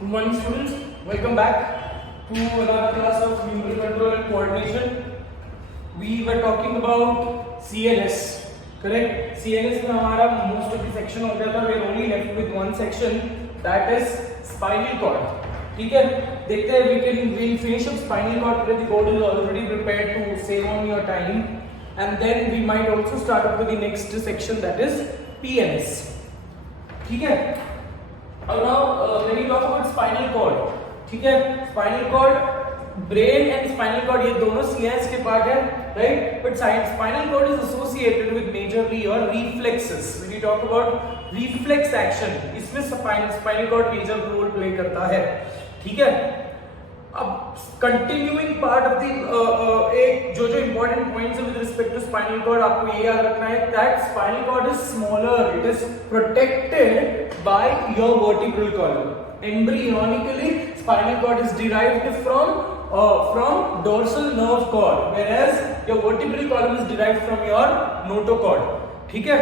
Good morning, students. Welcome back to another class of numerical control and coordination. We were talking about CNS, correct? CNS में हमारा most of the section हो गया था. We are only left with one section, that is spinal cord. ठीक है? देखते हैं we'll finish up spinal cord today. The board is already prepared to save on your time, and then we might also start up with the next section, that is PNS. ठीक है? और now when you talk about spinal cord, ठीक है, spinal cord, brain and spinal cord ये दोनों CNS के part है, right? But spinal cord is associated with majorly your reflexes. When you talk about reflex action, इसमें spinal cord major role play करता है, ठीक है? अब कंटिन्यूइंग पार्ट ऑफ द एक जो इंपॉर्टेंट पॉइंट्स है with respect to spinal cord, आपको ये याद रखना है that spinal cord is smaller, it is protected by your vertebral column. Embryonically spinal cord is derived from dorsal nerve cord, whereas your vertebral column is derived from your notochord. ठीक है?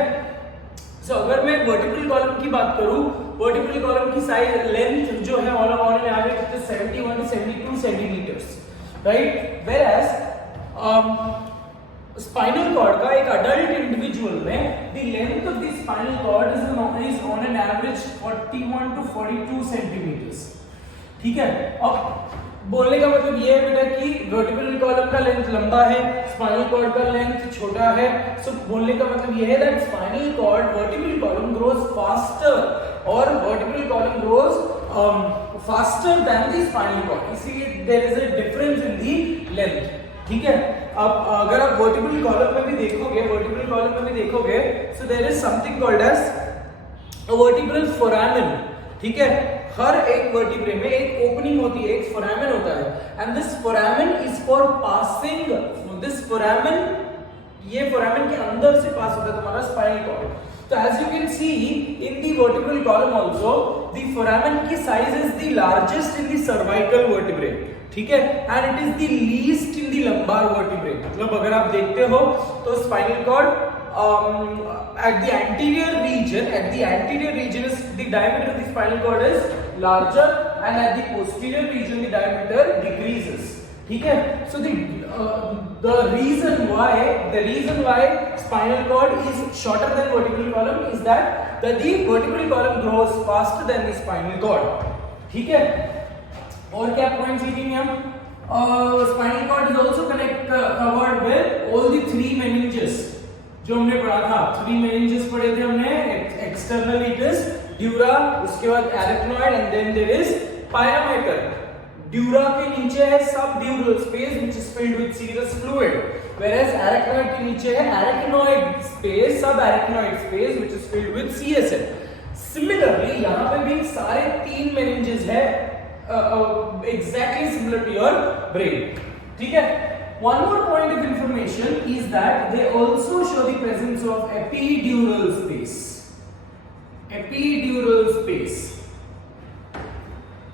So, अगर मैं vertebral column की बात करूं, vertebral column की size length जो है on an average it is 71 to 72 centimetres, right? Whereas spinal cord का एक अडल्ट इंडिविजुअल में the length of the spinal cord is on an average 41 to 42 centimetres. ठीक है? अब बोलने का मतलब ये है बेटा कि वर्टिब्रल कॉलम का लेंथ लंबा है, स्पाइनल कॉर्ड का लेंथ छोटा है. सो बोलने का मतलब ये है that spinal cord vertebral column grows faster और vertebral column grows faster than the spinal cord. इसीलिए there is a difference in the length. ठीक है? अब अगर आप वर्टिब्रल कॉलम में भी देखोगे so there is something called as a vertebral foramen. ठीक है? हर एक वर्टिब्रे में एक ओपनिंग होती है, एक फोरामेन होता है, and this foramen is for passing this foramen, ये फोरामेन के अंदर से पास होता है तुम्हारा स्पाइनल कॉर्ड. तो as you can see in the vertebral column also the foramen की size is the largest in the cervical vertebrae. ठीक है? And it is the least in the lumbar vertebrae. मतलब अगर आप देखते हो तो spinal cord at the anterior region is the diameter of the spinal cord is larger, and at the posterior region the diameter decreases. ठीक है? So the reason why spinal cord is shorter than vertebral column is that the vertebral column grows faster than the spinal cord. ठीक है? और क्या points लिखेंगे हम? Spinal cord is also covered with all the three meninges जो हमने पढ़ा था. 3 meninges पढ़े थे हमने. एक्सटर्नल इट इज ड्यूरा, उसके बाद arachnoid, and then there is pia mater. Dura के नीचे है subdural space which is filled with serous fluid, whereas arachnoid के नीचे है arachnoid space, subarachnoid space which is filled with CSF. Similarly यहां पे भी सारे 3 meninges है exactly similar to your brain. ठीक है? One more point of information is that they also show the presence of epidural space. Epidural space.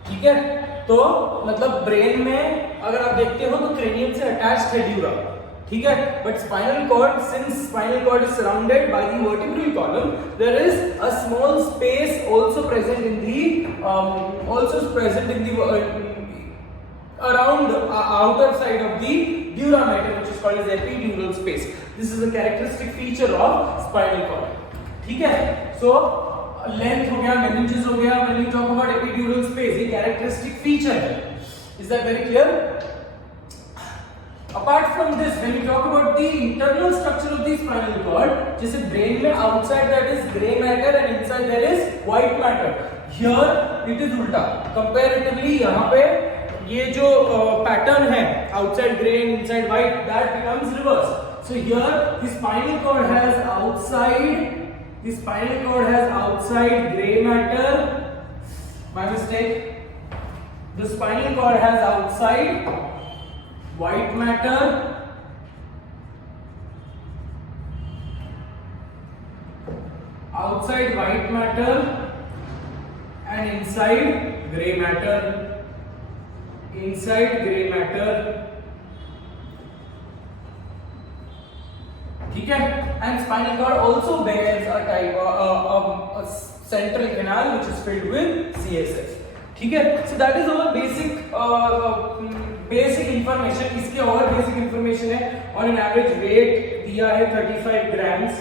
ठीक है? तो मतलब ब्रेन में अगर आप देखते हो तो क्रेनियम से अटैच्ड है ड्यूरा. ठीक है? But spinal cord, since spinal cord is surrounded by the vertebral column, there is a small space also present in the around the outer side of the dura mater, which is called as epidural space. This is a characteristic feature of spinal cord. ठीक है? So length हो गया, meninges हो गया. When you talk about epidural space, ये characteristic feature है. Is that very clear? Apart from this, when you talk about the internal structure of the spinal cord, जैसे brain में outside that is gray matter and inside there is white matter. Here it is उल्टा. Comparatively यहाँ पे ये जो pattern है outside gray and inside white, that becomes reverse. So here the spinal cord has outside gray matter. My mistake. The spinal cord has outside white matter. Outside white matter and inside gray matter. Inside gray matter. ठीक है? And spinal cord also bears a type a central canal which is filled with CSF. ठीक है, so that is all basic information. इसके और basic information है, on an average weight दिया है 35 grams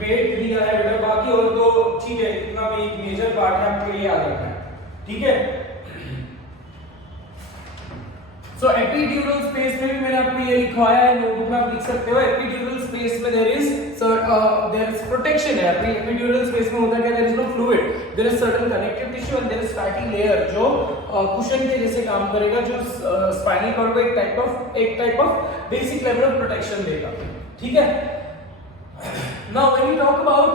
wait दिया है बेटा, बाकी और दो चीजें इतना भी मेजर पार्ट है आपको ये याद रखना है, ठीक है। सो एपिड्यूरल स्पेस में भी मैंने आपको ये लिखवाया है, नोटबुक में आप लिख सकते हो। एपिड्यूरल स्पेस में देयर इज प्रोटेक्शन है। एपिड्यूरल स्पेस में होता है क्या, there is no fluid, there is certain connective tissue and there is fatty layer जो कुशन के जैसे काम करेगा, जो स्पाइनल कॉर्ड को एक type of basic level of protection देगा, ठीक है। Now when you talk about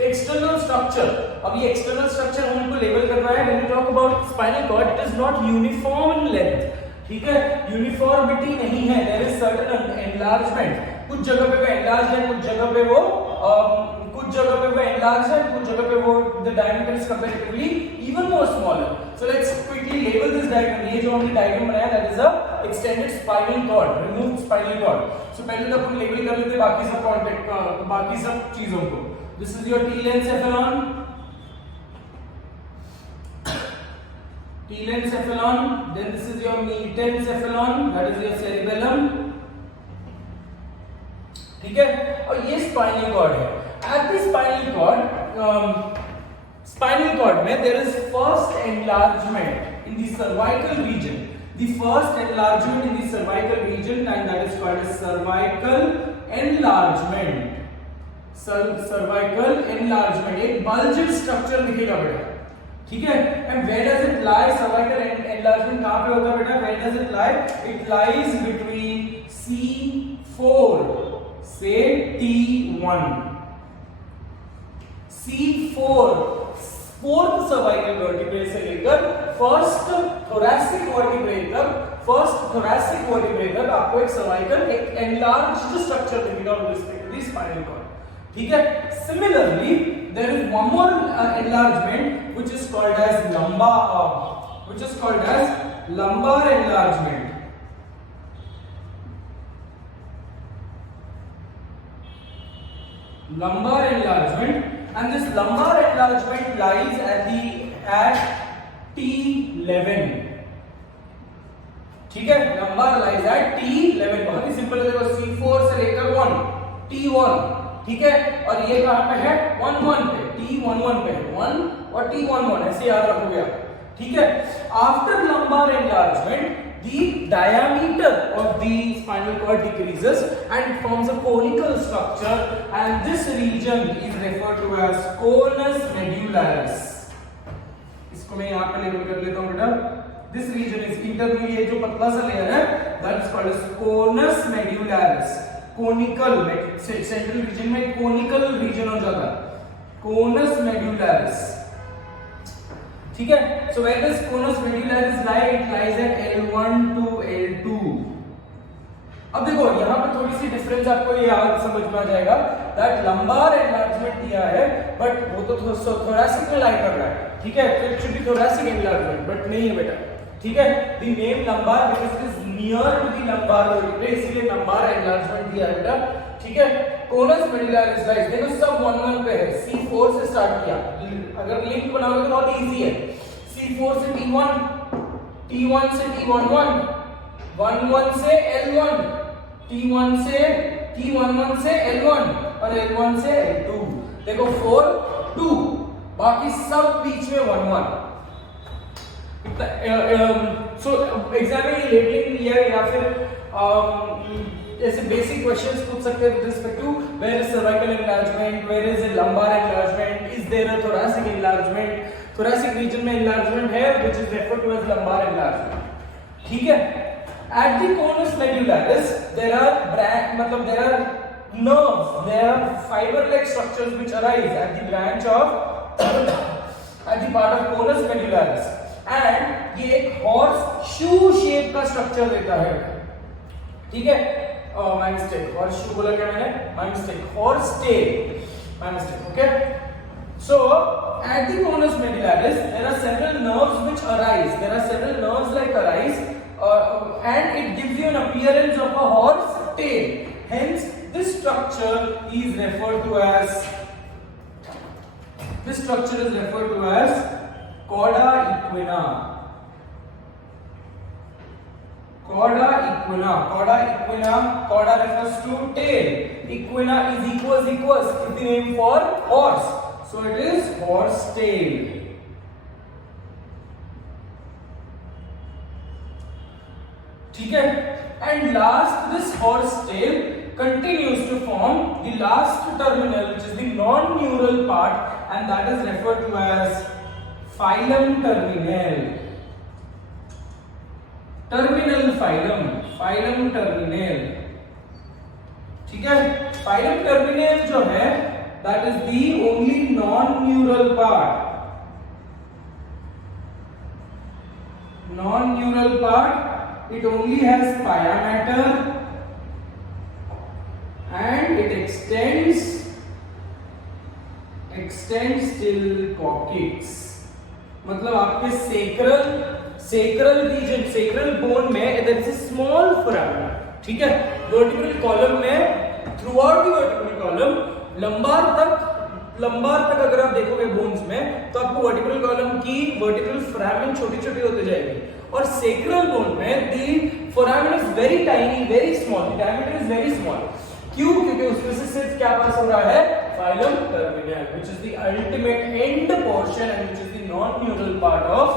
external structure, अब ये एक्सटर्नल स्ट्रक्चर हमको लेबल करना है। When you talk about spinal cord, it is not uniform in length, ठीक है, यूनिफॉर्मिटी नहीं है, देयर इज सर्टेन एनलार्जमेंट, कुछ जगह पे वो एनलार्ज है, कुछ जगह पे वो एनलार्ज है, कुछ जगह पे वो the diameter is comparatively even more smaller. So let's quickly label this diagram. ये जो हमने डायग्राम बनाया that is a extended spinal cord, removed spinal cord. So पहले तो अपन लेबल कर लेते हैं बाकी सब चीजों को। This is your telencephalon, telencephalon, then this is your metencephalon, that is your cerebellum, ठीक है। और ये स्पाइनल कॉर्ड है। एट द स्पाइनल कॉर्ड में there is first enlargement in the cervical region, the first enlargement in the cervical region and that is called as cervical enlargement. Cervical enlargement एक bulged structure दिखेगा बेटा, ठीक है। And where does it lie, cervical enlargement कहां पे होता है बेटा, where does it lie, it lies between C4 से T1। C4 fourth cervical vertebrae से लेकर फर्स्ट थोरैसिक वर्टिब्रे तक आपको एक सर्वाइकल एक एनलार्ज्ड स्ट्रक्चर दिखेगा with respect to the spinal cord, ठीक है। Similarly there is one more enlargement which is called as lumbar enlargement. Lumbar enlargement, and this lumbar enlargement lies at T11, ठीक है। lumbar lies at T11, बहुत ही simple है, देखो C4 से लेकर 1 T1, ठीक है। और ये कहां पे है, 1-1 पे, T11 पे है 1 और T11, ऐसे याद रखोगे आप, ठीक है। After lumbar enlargement the diameter of the spinal cord decreases and forms a conical structure, and this region is referred to as conus medullaris. इसको मैं यहाँ पे लेबल कर लेता हूँ बेटा। This region is internally, ये जो पतला सा लेयर है that is called as conus medullaris. Conical में सेंट्रल रीजन में कोनिकल रीजन हो जाता है, कोनस मेडुलरिस, ठीक है। So where does conus medullaris lie, it lies at L1 to L2। अब देखो यहाँ पे थोड़ी सी डिफरेंस आपको ये याद समझ में आ जाएगा दैट लंबार एनलार्जमेंट दिया है बट वो तो थोरैसिक में लाई कर रहा है, ठीक है, तो it should be thoracic enlargement, but नहीं है बेटा, ठीक है। The name lumbar because it is near to the lumbar vertebrae, इसलिए लंबार एनलार्जमेंट दिया है बेटा, ठीक है। कोनस मेडुलरिस लाइज, देखो सब 1-1 पे है, C4 से स्टार्ट किया, अगर लिंक बनाओगे तो बहुत इजी है। C4 से T1, T1 से T11, 1-1 से L1, T11 से L1 और L1 से L2, देखो 4-2, बाकी सब बीच में 1-1। सो एग्जाम में लेबलिंग लिया या फिर ऐसे बेसिक क्वेश्चंस पूछ सकते हैं with respect to where is cervical enlargement, where is the lumbar enlargement, is there a thoracic enlargement, thoracic region में एनलार्जमेंट है which is referred to as lumbar enlargement, ठीक है। At the conus medullaris there are nerves, there are fiber-like structures which arise at the branch of at the part of conus medullaris, and ये एक horse shoe shape का structure देता है, ठीक है। My mistake, horse shoe बोला क्या मैंने, my mistake, horse tail, my mistake, okay. So at the conus medullaris there are several nerves which arise, there are several nerves like arise, and it gives you an appearance of a horse tail, hence this structure is referred to as Cauda equina. Cauda equina. Cauda equina. Cauda refers to tail. Equina is equus. Equus is the name for horse. So it is horse tail. ठीक है. And last, this horse tail continues to form the last terminal, which is the non-neural part, and that is referred to as phylum terminal. Terminal phylum. Phylum terminal. ठीक है. Phylum terminal जो है, that is the only non-neural part. Non-neural part. It only has pia matter and it extends till coccyx. मतलब आपके sacral region, sacral bone में there is a small foramen. ठीक है. Vertebral column में throughout the vertebral column lumbar तक अगर आप देखोगे बोन्स में तो आपको वर्टिब्रल कॉलम की वर्टिब्रल फोरामेन छोटी-छोटी होती जाएगी और सेक्रल बोन में the foramen is very tiny, very small, the diameter is very small. क्यों? क्योंकि उसमें से सिर्फ क्या पास हो रहा है? Filum terminal, which is the ultimate end portion and which is the non neural part of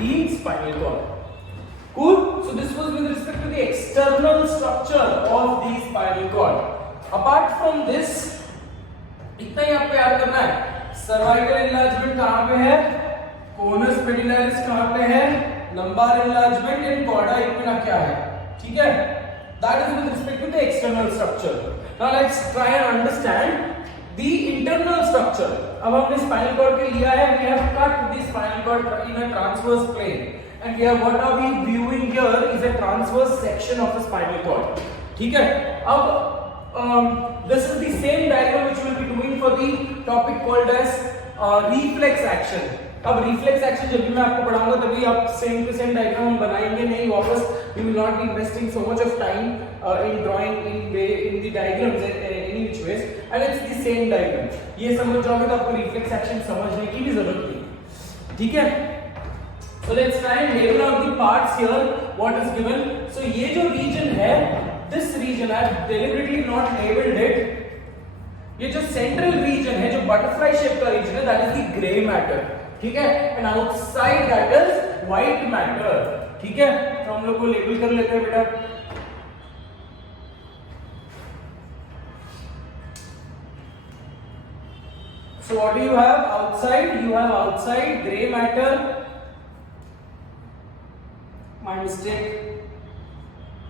the spinal cord. Cool. So this was with respect to the external structure of the spinal cord. Apart from this, इतना ही आपको याद करना है. Cervical enlargement कहां पे है? Conus पेडिलरिस कहां पे है? Lumbar enlargement and chorda equina क्या है? ठीक है. That is with respect to the external structure. Now let's try and understand the internal structure. अब हमने स्पाइनल कॉर्ड के लिया है. We have cut the spinal cord in a transverse plane, and we have what are we viewing here is a transverse section of the spinal cord. ठीक है. अब this is the same diagram which we will be doing for the topic called as reflex action. अब reflex action जब भी मैं आपको पढ़ाऊंगा तभी आप same to same diagram हम बनाएंगे नहीं वापस. We will not be investing so much of time in drawing in the diagrams any which ways, and it's the same diagram. ये समझ जाओगे तो आपको reflex action समझने की भी जरूरत नहीं. ठीक है. So let's try and label out the parts here. What is given? So ये जो region है, this region I have deliberately not labeled it. ये जो central region है, जो butterfly shape का region है, that is the gray matter. ठीक है. And outside that is white matter. ठीक है. तो हम लोग को लेबल कर लेते हैं बेटा. So what do you have outside? You have outside gray matter. My mistake.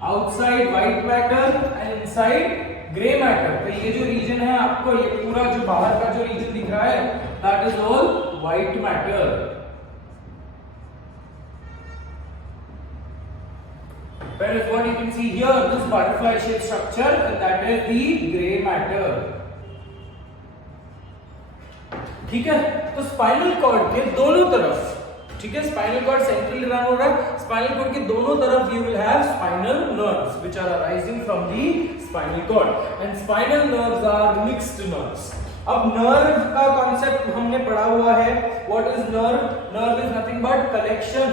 Outside white matter and inside gray matter. तो ये जो रीजन है आपको ये पूरा जो बाहर का जो रीजन दिख रहा है that is all white matter. Whereas what you can see here, this butterfly shaped structure, and that is the gray matter. ठीक है. तो स्पाइनल कॉर्ड के दोनों तरफ, ठीक है, स्पाइनल कॉर्ड सेंट्रली रन हो रहा है. स्पाइनल कॉर्ड के दोनों तरफ you will have spinal nerves which are arising from the spinal cord, and spinal nerves are mixed nerves. अब नर्व का कॉन्सेप्ट हमने पढ़ा हुआ है. What is nerve? Nerve is nothing but collection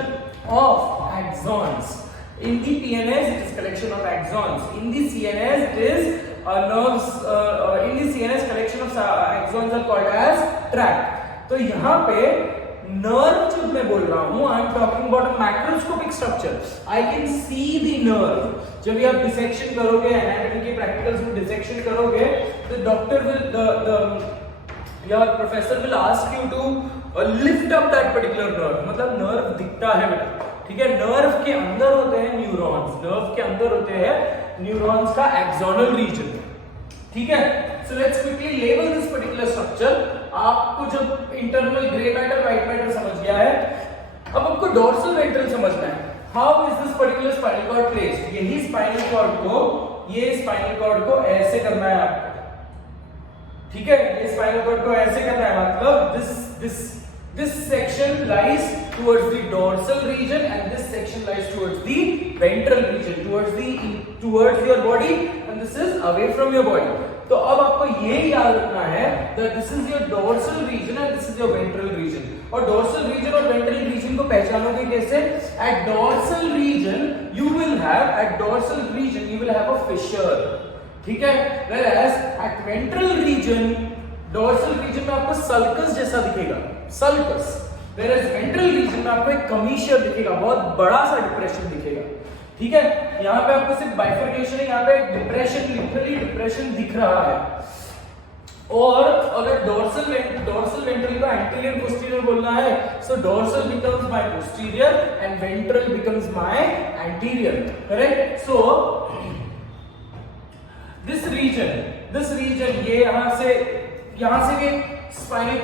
of axons. In the PNS it is collection of axons. In the CNS it is nerves. In the CNS collection of axons are called as tract. तो यहाँ पे nerve जब मैं बोल रहा हूँ, I am talking about a macroscopic structure. I can see the nerve. जब भी आप dissection करोगे, anatomy के practicals में dissection करोगे, the doctor will your professor will ask you to lift up that particular nerve. मतलब nerve दिखता है बेटा. ठीक है. नर्व के अंदर होते हैं न्यूरॉन्स. नर्व के अंदर होते हैं न्यूरॉन्स का एक्सोनल रीजन. ठीक है. So let's quickly label this particular structure. आपको जब internal grey matter white matter समझ गया है, अब आपको डोर्सल वेंट्रल समझना है. How is this particular spinal cord placed? यही स्पाइनल कॉर्ड को, ये स्पाइनल कॉर्ड को ऐसे करना है आपको. ठीक है. ये स्पाइनल कॉर्ड को ऐसे करना है, मतलब this section lies towards the dorsal region and this section lies towards the ventral region, towards your body, and this is away from your body. तो अब आपको ये याद रखना है that this is your dorsal region and this is your ventral region. और dorsal region और ventral region को पहचानोगे कैसे? At dorsal region you will have a fissure, ठीक है? Whereas at ventral region, dorsal region में आपको sulcus जैसा दिखेगा, sulcus. Whereas ventral region में आपको एक commissure दिखेगा, बहुत बड़ा सा डिप्रेशन दिखेगा, ठीक है? यहाँ पे आपको सिर्फ बाइफर्केशन है, यहाँ पे डिप्रेशन, लिटरली डिप्रेशन दिख रहा है। और अगर डोर्सल वेंट्रल को एंटीरियर पोस्टीरियर बोलना है, so dorsal becomes my posterior and ventral becomes my anterior, correct? So this region ये यहाँ से भी स्पाइनल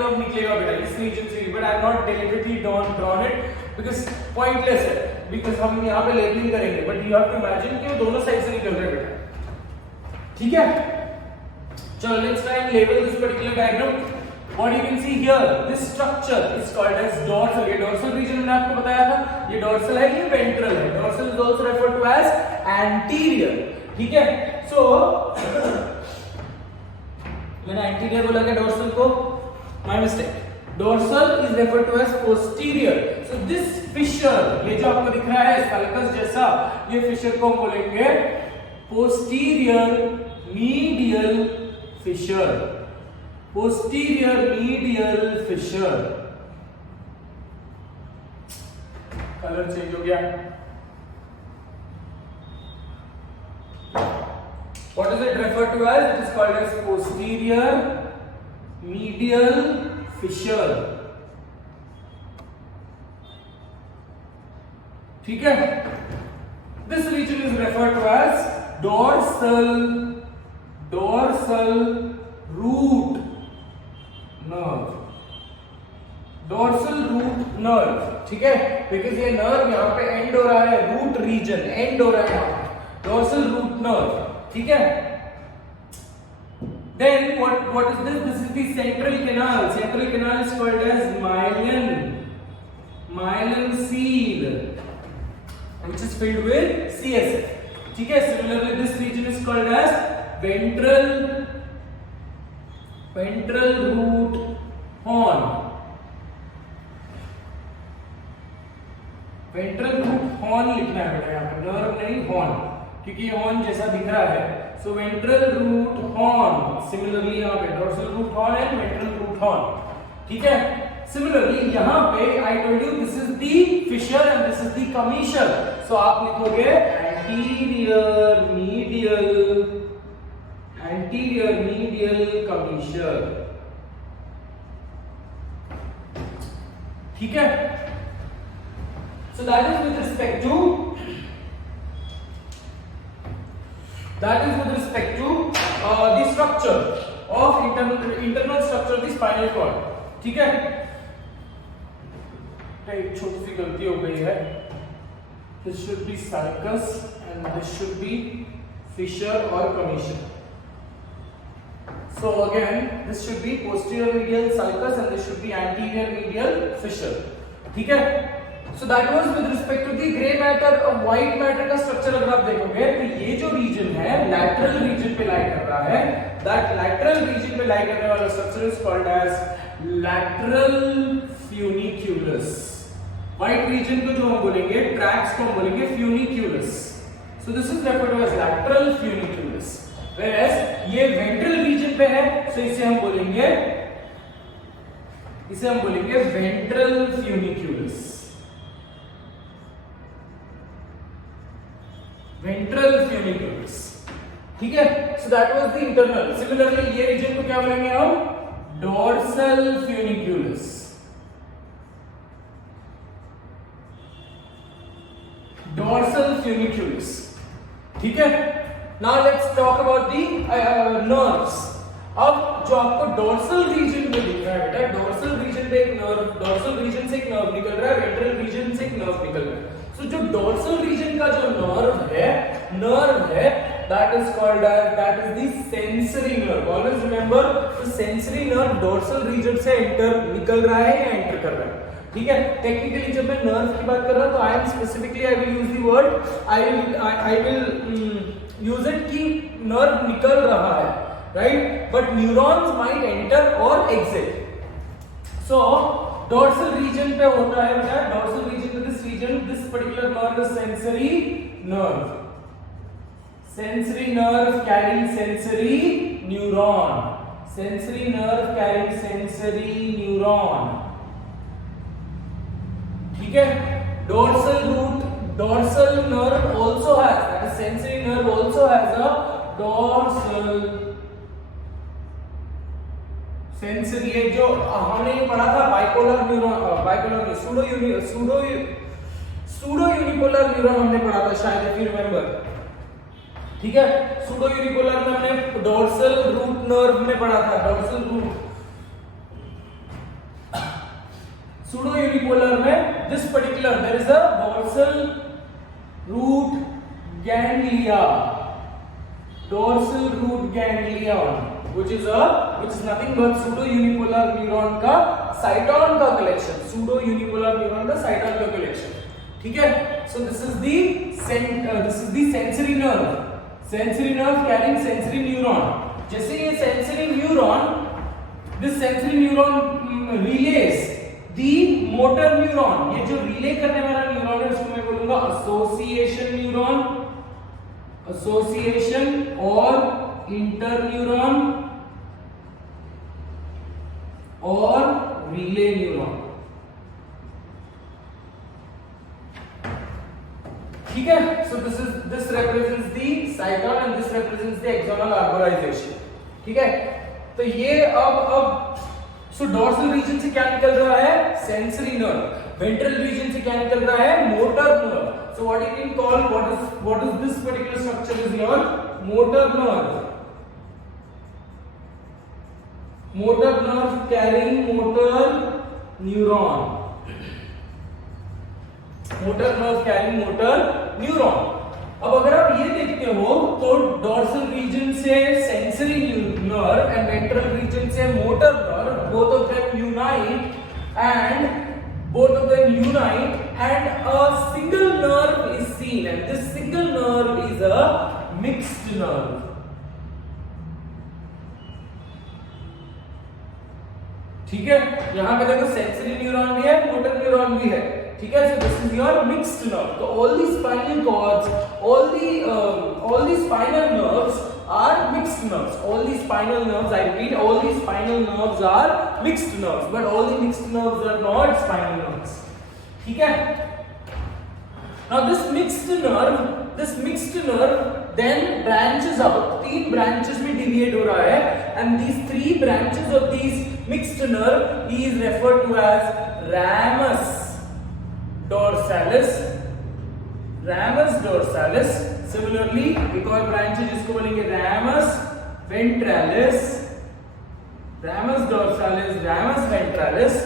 नर्व निकलेगा बेटा इस रीजन से, but I am not deliberately drawn it because pointless है, बिकॉज़ हम यहाँ पे लेबलिंग करेंगे, but you have to imagine कि वो दोनों साइड से निकल रहे हैं बेटा, ठीक है? चलो let's try and label this particular diagram. What you can see here, this structure is called as dorsal. ये डोर्सल रीजन मैंने आपको बताया था, ये डोर्सल है, ये वेंट्रल है. Dorsal is also referred to as anterior, ठीक है? सो मैंने एंटीरियर बोला क्या डोर्सल को? My mistake. Dorsal is referred to as posterior. So this fissure, ये जो आपको दिख रहा है सल्कस जैसा, ये फिशर को हम बोलेंगे posterior medial fissure. Posterior medial fissure. Colour change हो गया. What is it referred to as? It is called as posterior medial fissure. ठीक है? This region is referred to as dorsal root nerve. Dorsal root nerve, ठीक है? Because ये nerve यहाँ पे end हो रहा है, root region end हो रहा है यहाँ. Dorsal root nerve, ठीक है? Then what is this? This is the central canal. Central canal is called as myelin sheath, which is filled with CSF. ठीक है? Similarly, this region is called as ventral root horn. Ventral root horn लिखना है बेटा यहाँ पर, nerve नहीं horn, क्योंकि ये horn जैसा दिख रहा है. So ventral root horn. Similarly यहाँ पे dorsal root horn and ventral root horn. ठीक है? Similarly यहाँ पे I told you this is the fissure and this is the commissure. So आप लिखोगे anterior medial commissure. ठीक है? So that is with respect to the structure of internal structure of the spinal cord. ठीक है? एक छोटी सी गलती हो गई है. This should be sulcus and this should be fissure or commissure. So again, this should be posterior medial sulcus and this should be anterior medial fissure. ठीक है? So that was with respect to the grey matter. अब white matter का structure अगर आप देखोगे तो ये जो रीजन है lateral region पे लाई कर रहा है. That lateral region पे लाई करने वाला structure is called as lateral funiculus. White region को जो हम बोलेंगे, tracts को हम बोलेंगे funiculus. So this is referred to as lateral funiculus. Whereas ये ventral region पे है, so इसे हम बोलेंगे ventral funiculus. Ventral funiculus. ठीक है? So that was the internal. Similarly ये region को क्या बोलेंगे हम? Dorsal funiculus. Dorsal funiculus. ठीक है? Now let's talk about the nerves. अब जो आपको dorsal region में दिख रहा है बेटा, dorsal region पे एक nerve, dorsal region से एक nerve निकल रहा है, ventral region से एक nerve निकल रहा है. So जो dorsal region का जो nerve है, that is the sensory nerve. Always remember, the sensory nerve dorsal region से निकल रहा है या enter कर रहा है. ठीक है? टेक्निकली जब मैं nerve की बात कर रहा हूँ तो I will use the word, I will use it कि नर्व निकल रहा है, right, but neurons might enter और एग्जिट। सो डोर्सल रीजन पे होता है क्या, डोर्सल रीजन पे this region, this particular nerve is sensory nerve, sensory nerve carrying sensory neuron, sensory nerve carrying sensory neuron, ठीक है। dorsal root, dorsal nerve also has, that is sensory nerve also has a dorsal sensory, ये जो हमने पढ़ा था bipolar neuron, bipolar pseudo unipolar neuron हमने पढ़ा था शायद, if you remember, ठीक है। सूडो यूनिपोलर में हमने डोर्सल रूट नर्व में पढ़ा था, डोर्सल रूट, सूडो यूनिपोलर में this particular there is a dorsal root ganglia, dorsal root ganglia which is nothing but pseudo unipolar neuron का साइटॉन का कलेक्शन, सूडो यूनिपोलर न्यूरॉन का cyton का collection, ठीक है। So this is the sensory nerve, sensory nerve carrying sensory neuron. जैसे ये sensory neuron, this sensory neuron relays the motor neuron, ये जो रिले करने वाला न्यूरॉन है उसको मैं बोलूंगा एसोसिएशन न्यूरॉन, एसोसिएशन और इंटर न्यूरॉन और रिले न्यूरॉन, ठीक है। So this represents the cyton and this represents the axonal arborization, ठीक है। तो ये अब सो डोर्सल रीजन से क्या निकल रहा है, सेंसरी नर्व, वेंट्रल रीजन से क्या निकल रहा है, motor nerve. So what you can call, what is this particular structure is your motor nerve, motor nerve carrying motor neuron, motor nerve carrying motor neuron. अब अगर आप ये देखते हो तो डोर्सल रीजन से sensory nerve and ventral region से motor nerve, both of them unite and a single nerve is seen, and this single nerve is a mixed nerve, ठीक है। यहां पे देखो सेंसरी न्यूरॉन भी है, मोटर न्यूरॉन भी है, ठीक है। So this is your mixed nerve. So all the spinal cords, all the spinal nerves are mixed nerves. All the spinal nerves, I repeat, all the spinal nerves are mixed nerves, but all the mixed nerves are not spinal nerves, ठीक है। Now this mixed nerve then branches out, तीन branches में deviate हो रहा है, and these three branches of these mixed nerve is referred to as ramus dorsalis, ramus dorsalis। Similarly एक और branch है जिसको बोलेंगे ramus ventralis, ramus dorsalis, ramus ventralis,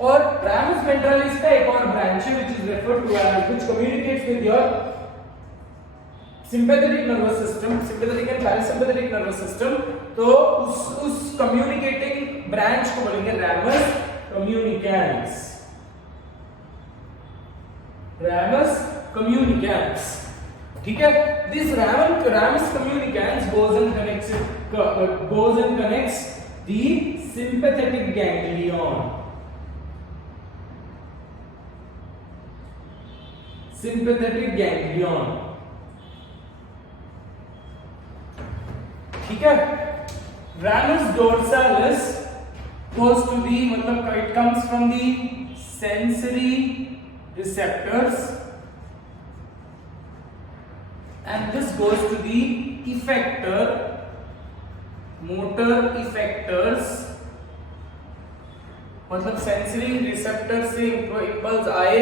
और ramus ventralis का एक और ब्रांच है which is referred to as, which communicates with your sympathetic nervous system, sympathetic and parasympathetic nervous system। तो उस communicating branch को बोलेंगे ramus communicans, ramus communicans, ठीक है। This ramus communicans goes and connects the sympathetic ganglion, sympathetic ganglion, ठीक है। ramus dorsalis goes to the, मतलब it comes from the sensory receptors and this goes to the effector, motor effectors, मतलब sensory receptor से impulse आए,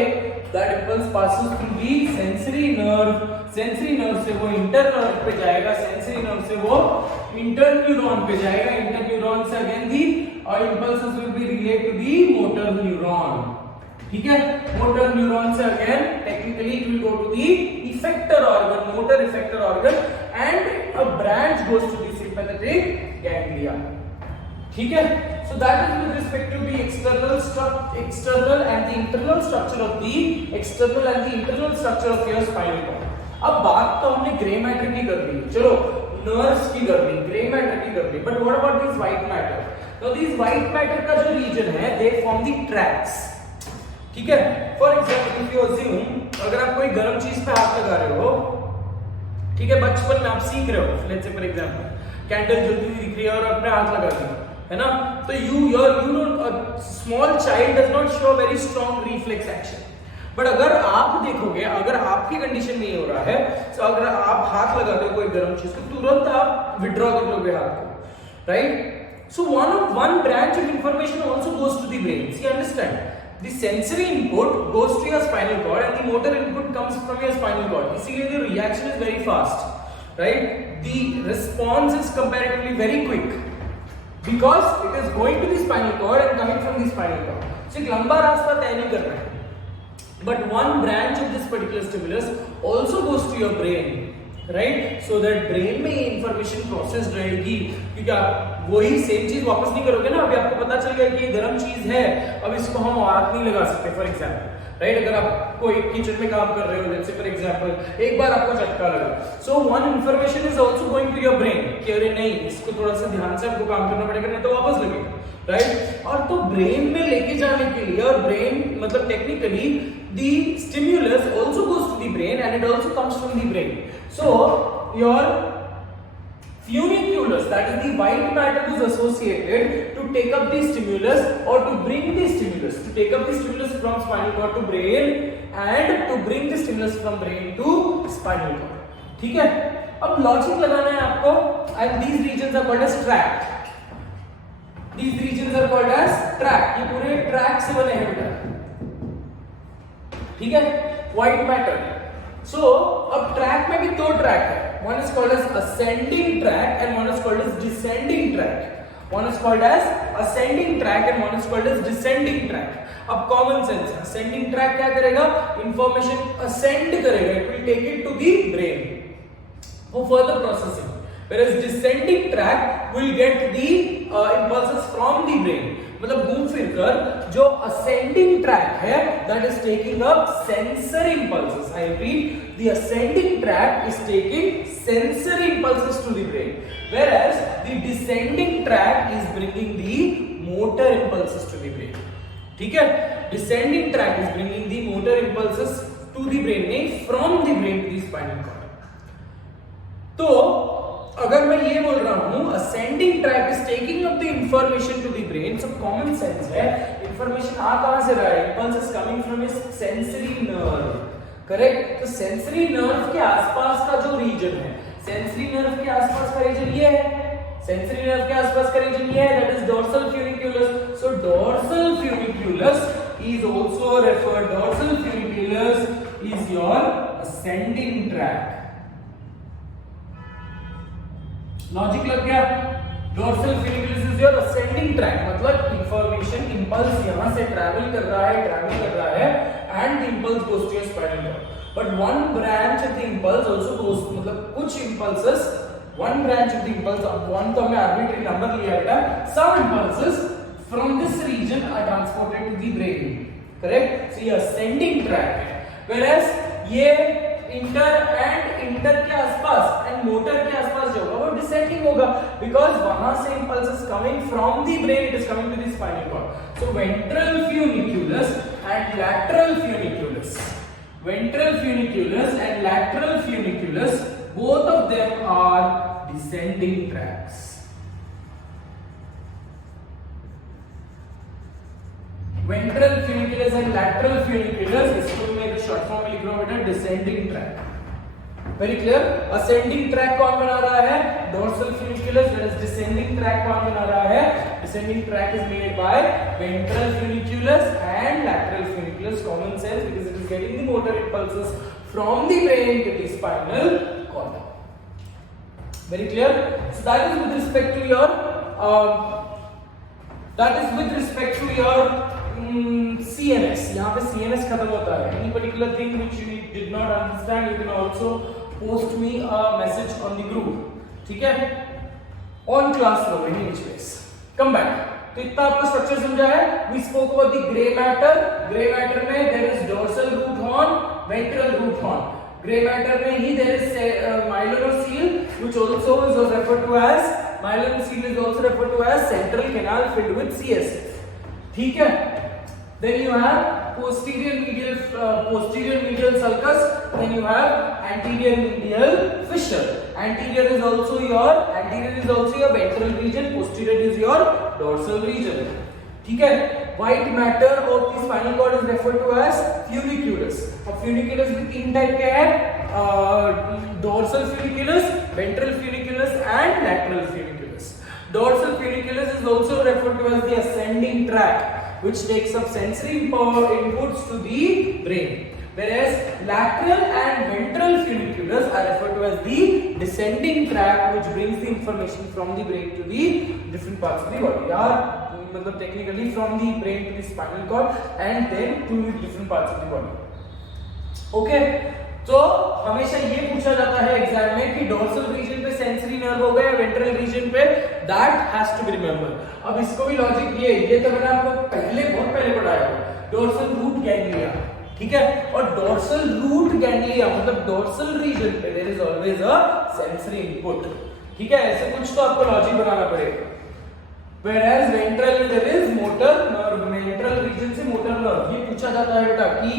that impulse passes through the sensory nerve से वो inter nerve पे जाएगा, sensory nerve से वो इंटर न्यूरॉन पे जाएगा, इंटर न्यूरॉन से again the impulses will be relayed to the motor neuron, ठीक है। मोटर न्यूरॉन से again technically it will go to the effector organ, motor effector organ, and a branch goes to the sympathetic ganglia, ठीक है। So that is with respect to the external and the internal structure of the your spinal cord। अब बात तो हमने grey matter की कर दी, चलो nerves की कर दी, ग्रे मैटर की कर दी, but what about this white matter? तो दिस व्हाइट मैटर का जो रीजन है दे फॉर्म द ट्रैक्स, ठीक है। For example if you assume अगर आप कोई गर्म चीज पे हाथ लगा रहे हो, ठीक है, बचपन में आप सीख रहे हो, let's say for example candle जलती हुई दिख रही है और अपने हाथ लगा दिया, है ना, तो you know small child does not show very strong reflex action, but अगर आप देखोगे, अगर आपकी कंडीशन में ये हो रहा है, तो अगर आप हाथ लगाते हो कोई गर्म चीज तो तुरंत आप विड्रॉ कर लोगे हाथ को, right? So one branch of information also goes to the brain. See, understand? The sensory input goes to your spinal cord and the motor input comes from your spinal cord. इसीलिए the reaction is very fast, right? The response is comparatively very quick because it is going to the spinal cord and coming from the spinal cord. So एक लंबा रास्ता तय नहीं करना है. But one branch of this particular stimulus also goes to your brain, right? So that brain में information processed रहेगी, क्योंकि आप वही सेम चीज वापस नहीं करोगे ना. अभी आपको पता चल गया कि ये गर्म चीज है, अब इसको हम हाथ नहीं लगा सकते फॉर एग्जांपल, राइट? अगर आप कोई किचन में काम कर रहे हो, जैसे फॉर एग्जांपल एक बार आपको झटका लगा, so one information is also going to your brain कि अरे नहीं, इसको थोड़ा सा ध्यान से आपको काम करना पड़ेगा, नहीं तो वापस लगेगा, राइट? और तो ब्रेन में लेके जाने के लिए, और ब्रेन मतलब technically the stimulus also goes to the brain and it also comes from the brain. So your funiculus, that is the white matter, is associated to take up the stimulus or to bring the stimulus, to take up the stimulus from spinal cord to brain and to bring the stimulus from brain to spinal cord. ठीक है? अब logic लगाना है आपको, and these regions are called as tract. These regions are called as tract. ये पूरे tract से बने हैं बेटा, ठीक है, व्हाइट मैटर. सो अब ट्रैक में भी दो ट्रैक है, one is called as ascending track and one is called as descending track. One is called as ascending track and one is called as descending track. अब कॉमन सेंस, असेंडिंग ट्रैक क्या करेगा? Information ascend करेगा, it will take it to the brain for further processing, whereas descending track will get the impulses from the brain. मतलब घूम फिर कर जो ascending track है that is taking up sensory impulses. I repeat, the ascending track is taking sensory impulses to the brain, whereas the descending track is bringing the motor impulses to the brain. ठीक है? Descending track is bringing the motor impulses to the brain, नहीं from the brain to the spinal cord. तो अगर मैं ये बोल रहा हूं ascending track is taking up the information to the brain, so common sense है, information आ कहां से रहा है? impulse is coming from his sensory nerve, correct? तो sensory nerve के आसपास का जो रीजन है, sensory nerve के आसपास का रीजन ये है, sensory nerve के आसपास का रीजन ये है, that is dorsal funiculus. So dorsal funiculus is also referred, dorsal funiculus is your ascending track. Logic लग गया? Dorsal funiculus is your ascending track, मतलब इंफॉर्मेशन इंपल्स यहां से ट्रैवल कर रहा है and the impulse goes to your spinal cord. But one branch of the impulse also goes, मतलब कुछ impulses, one branch of the impulse, one तो हमें आर्बिट्री नंबर लिया गया, some impulses from this region are transported to the brain, correct? So ये ascending track है, whereas ये inter के आसपास एंड मोटर के आसपास जो होगा वो डिसेंडिंग होगा, बिकॉज वहां से impulses coming from the brain, it is coming to the spinal cord. So ventral funiculus and lateral funiculus, ventral funiculus and lateral funiculus, both of them are descending tracks. Ventral funiculus and lateral funiculus, इसको मैं short form में लिख रहा हूं बेटा, descending track. Very clear? Ascending track कौन बना रहा है? Dorsal funiculus. Whereas descending track कौन बना रहा है? Descending track is made by ventral funiculus and lateral funiculus. Common sense, because it is getting the motor impulses from the brain to the spinal cord. Very clear? So that is with respect to your CNS. यहाँ पे CNS खत्म होता है. Any particular thing which you did not understand, you can also post me a message on the group. ठीक है? On classroom, any which ways. Come back. तो इतना आपको स्ट्रक्चर समझा है. We spoke about the gray matter. Gray matter में there is dorsal root horn, ventral root horn. Gray matter में ही there is myelinocele, which also is referred to as myelinocele is also referred to as central canal filled with CSF. ठीक है? Then you have posterior medial sulcus. Then you have anterior medial fissure. Anterior is also your ventral region. Posterior is your dorsal region. ठीक है? White matter of the spinal cord is referred to as funiculus. अब funiculus भी तीन type के हैं, dorsal funiculus, ventral funiculus and lateral funiculus. Dorsal funiculus is also referred to as the ascending tract, which takes up sensory inputs to the brain, whereas lateral and ventral funiculus are referred to as the descending tract, which brings the information from the brain to the different parts of the body. यार मतलब technically from the brain to the spinal cord and then to the different parts of the body. Okay, तो हमेशा ये पूछा जाता है exam में कि डोर्सल रीजन पे सेंसरी नर्व हो गया, वेंट्रल रीजन पे, that has to be remember. अब इसको भी लॉजिक ये तो मैंने आपको बहुत पहले पढ़ाया था, डोर्सल रूट गैंग्लिया. ठीक है, और डोर्सल रूट गैंग्लिया मतलब डोर्सल रीजन पे there is always a sensory input. ठीक है, ऐसे कुछ तो आपको लॉजिक बनाना पड़ेगा. Whereas ventral में there is motor nerve, ventral region से motor nerve. ये पूछा जाता है बेटा कि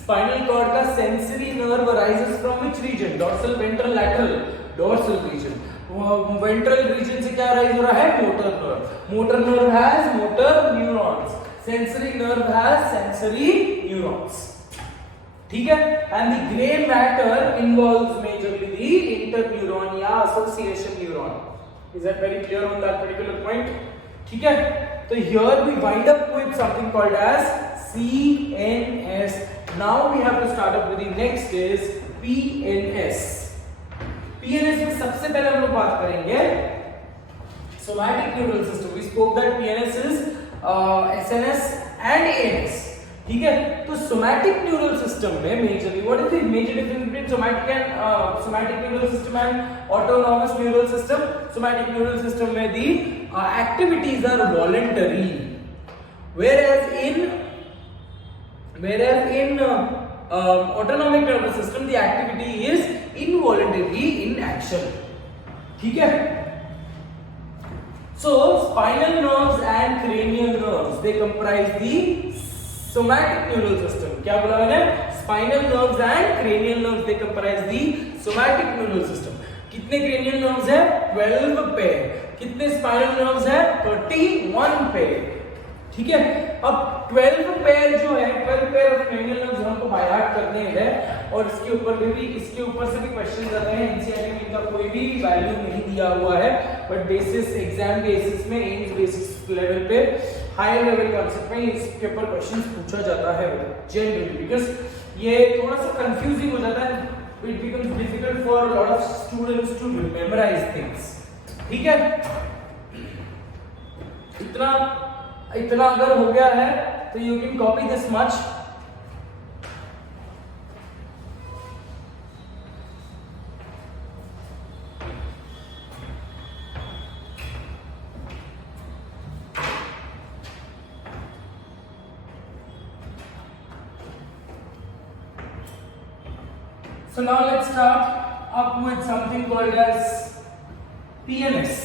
spinal cord का sensory nerve arises from which region? Dorsal, ventral, lateral. Dorsal region. Ventral region से क्या arise हो रहा है? Motor nerve. Motor nerve has motor neurons. Sensory nerve has sensory neurons. ठीक है? And the gray matter involves majorly the interneuron या association neuron. Is that very clear on that particular point? ठीक है, तो here we wind up with something called as CNS. Now we have to start up with the next is PNS. PNS में सबसे पहले हम लोग बात करेंगे somatic neural system. We spoke that PNS is SNS and ANS. ठीक है, तो somatic neural system में majorly what is the major difference between somatic neural system and autonomous neural system? Somatic neural system में the activities are voluntary, whereas in autonomic nervous system the activity is involuntary in action. ठीक है, so spinal nerves and cranial nerves they comprise the somatic neural system. क्या बोला मैंने? Spinal nerves and cranial nerves they comprise the somatic neural system. कितने cranial nerves है? 12 pair. कितने spinal nerves है? 31 pair. ठीक है, अब 12 pair जो है 12 pair of cranial nerves हमको बाय हार्ट करने हैं और इसके ऊपर से भी क्वेश्चन आते हैं. एनसीईआरटी में इनका कोई भी वैल्यू नहीं दिया हुआ है, बट बेसिस एग्जाम बेसिस में एम्स बेसिस लेवल पे हायर लेवल कॉन्सेप्ट में इसके ऊपर क्वेश्चंस पूछा जाता है जनरली, बिकॉज़ ये थोड़ा सा कंफ्यूजिंग हो जाता है. It becomes difficult for lot of students to memorize things. ठीक है, इतना अगर हो गया है तो you can copy this much. So now let's start up with something called as PNS.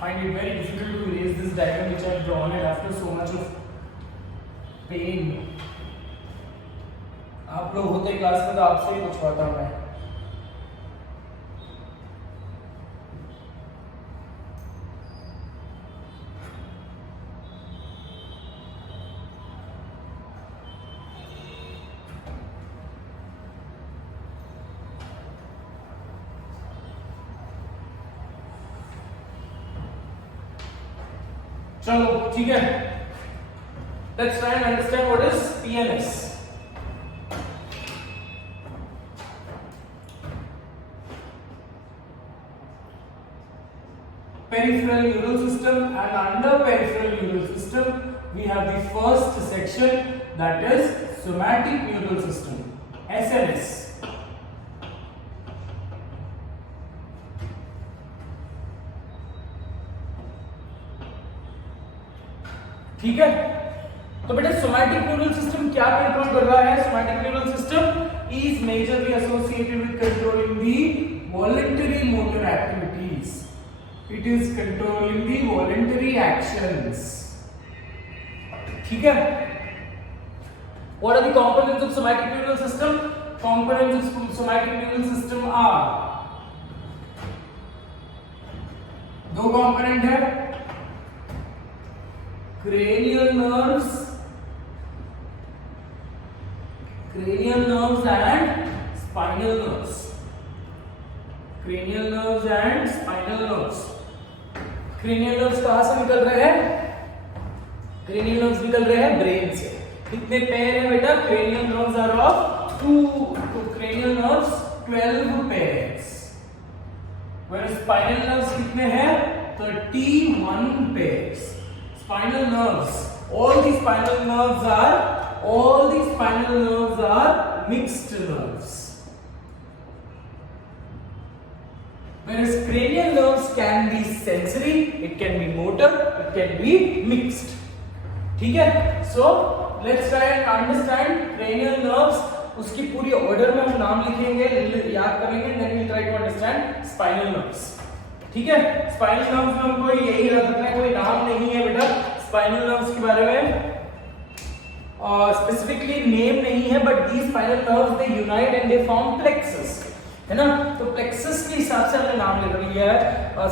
Find it very difficult to erase this diagram which I have drawn it after so much of pain. आप लोग होते class में तो आपसे ही पूछवाता हूँ मैं. चलो ठीक है, let's try and understand what is PNS. Peripheral neural system, and under peripheral neural system we have the first section, that is somatic neural system, SNS. ठीक है, तो बेटा सोमैटिक न्यूरल सिस्टम क्या कंट्रोल कर रहा है? Somatic neural system is majorly associated with controlling the voluntary motor activities. It is controlling the voluntary actions. ठीक है, what are the components of somatic neural system? Components of somatic neural system are, दो component है, cranial nerves and spinal nerves. Cranial nerves and spinal nerves. Cranial nerves कहां से निकल रहे हैं? Cranial nerves निकल रहे हैं ब्रेन से. कितने पेयर है बेटा? Cranial nerves are of 2. तो cranial nerves 12 pairs. Whereas spinal nerves कितने हैं? 31 pairs. Spinal nerves. All the spinal nerves are mixed nerves. Whereas cranial nerves can be sensory, it can be motor, it can be mixed. ठीक है, so let's try and understand cranial nerves. उसकी पूरी order में हम नाम लिखेंगे, याद कर लेंगे, then we try to understand spinal nerves. ठीक है, spinal nerves में हमको यही याद रखना है, कोई नाम नहीं है बेटा spinal nerves के बारे में, स्पेसिफिकली नेम नहीं है, but these spinal nerves they unite and they form plexus. है ना, तो प्लेक्सस के हिसाब से हमने नाम ले लिया है,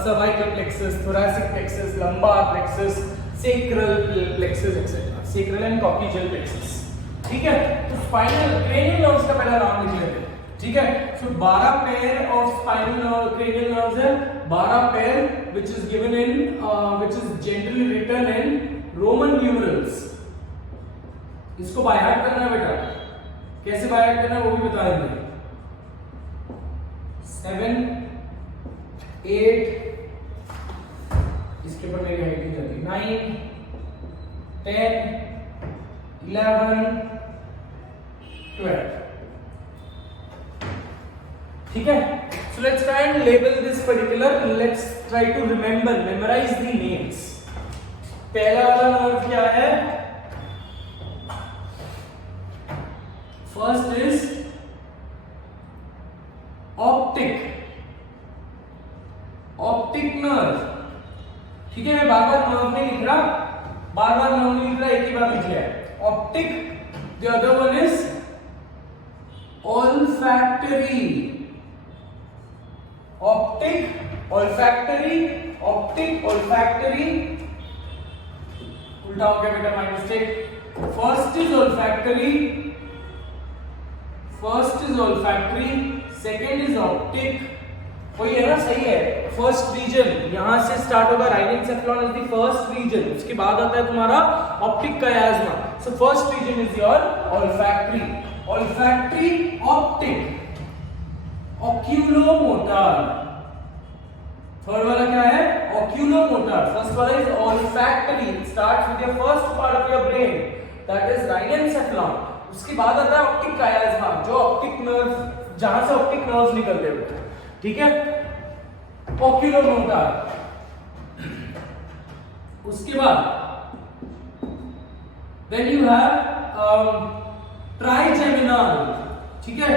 cervical plexus, thoracic plexus, lumbar plexus, sacral plexus etcetera, sacral and coxal plexus. ठीक है, तो स्पाइनल क्रेनियल नर्व्स का पहला नाम लिख लेते हैं. ठीक है, so 12 pair of spinal cranial nerves है, 12 pair which is given in which is generally written in roman numerals. इसको बाय हार्ट करना है बेटा, कैसे बाय हार्ट करना है वो भी बता देंगे. 7 8, इसके ऊपर मेरी हाइट नहीं जाती, 9 10 11 12. ठीक है, so let's try and label this particular, let's try to memorize the names. पहला वाला नर्व क्या है? First is optic nerve. ठीक है, मैं बार-बार नर्व नहीं लिख रहा, बार-बार नर्व नहीं लिख रहा, एक ही बार लिख लिया है. Optic. The other one is olfactory. Optic, olfactory. उल्टा हो गया बेटा, my mistake. First is olfactory. Second is optic. वही है ना, सही है. फर्स्ट रीजन यहां से स्टार्ट होगा, rhinencephalon is the first region, उसके बाद आता है तुम्हारा optic chiasma. So first region is your olfactory, optic, oculomotor. Third वाला क्या है? oculomotor. फर्स्ट वाला is olfactory, it starts with your first part of your brain, that is rhinencephalon. उसके बाद आता है ऑप्टिक कायाज्मा, जो ऑप्टिक नर्व, जहां से ऑप्टिक नर्व्स निकलते हैं. ठीक है, oculomotor. उसके बाद then you have trigeminal. ठीक है,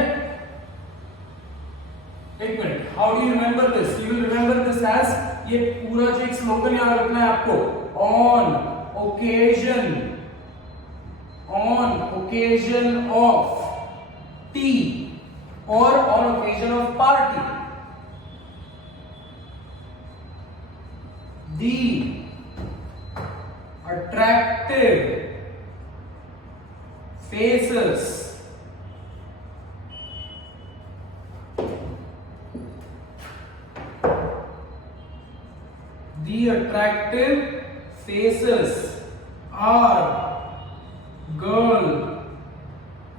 एक minute, how do you remember this? You will remember this as, ये पूरा जो एक स्लोगन याद रखना है आपको, on occasion of tea or on occasion of party, the attractive faces are girl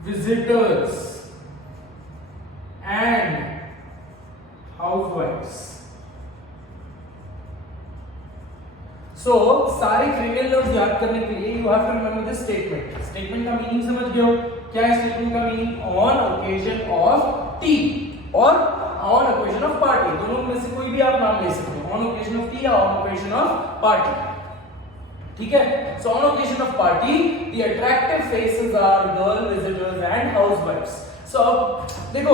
visitors and housewives. So सारे cranial nerves याद करने के लिए you have to remember this statement. Statement का मीनिंग समझ गए हो? क्या है statement का meaning? On occasion of tea और on occasion of party, दोनों में से कोई भी आप नाम ले सकते हो. On occasion of tea या on occasion of party. ठीक है. So on occasion of party, the attractive faces are girl visitors and housewives. So देखो,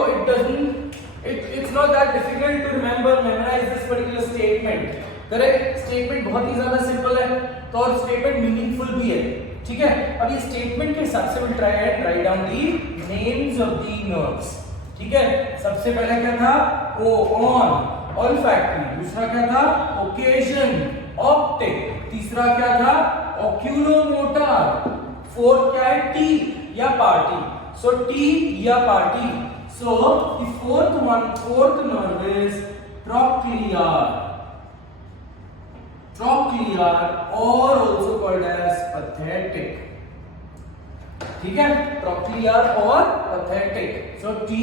it's not that difficult to memorize this particular statement. Correct. Statement बहुत ही ज्यादा simple है, तो और statement meaningful भी है. ठीक है. अब ये स्टेटमेंट के हिसाब से try and write down the names of the nerves. ठीक है. सबसे पहले क्या था? ओ ऑन olfactory. दूसरा क्या था? occasion optic. तीसरा क्या था? oculomotor. फोर्थ क्या है? टी या पार्टी. So टी या party. So the fourth nerve is trochlear. Trochlear or also called as pathetic. ठीक है. trochlear और pathetic. So टी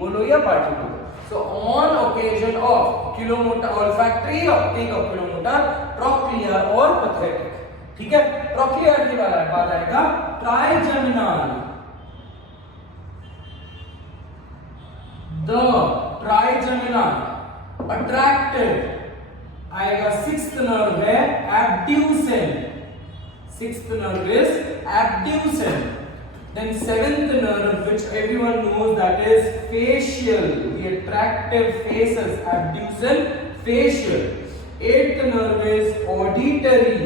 बोलो या पार्टी बोलो. So on occasion of oculomotor, olfactory, optic, oculomotor, trochlear और pathetic. ठीक है. trochlear के बाद आएगा trigeminal. The trigeminal attractive आएगा. सिक्स्थ नर्व है abducen. Sixth nerve is abducen. Then seventh nerve, which everyone knows, that is facial. The attractive faces, abducen, facial. Eighth nerve is auditory.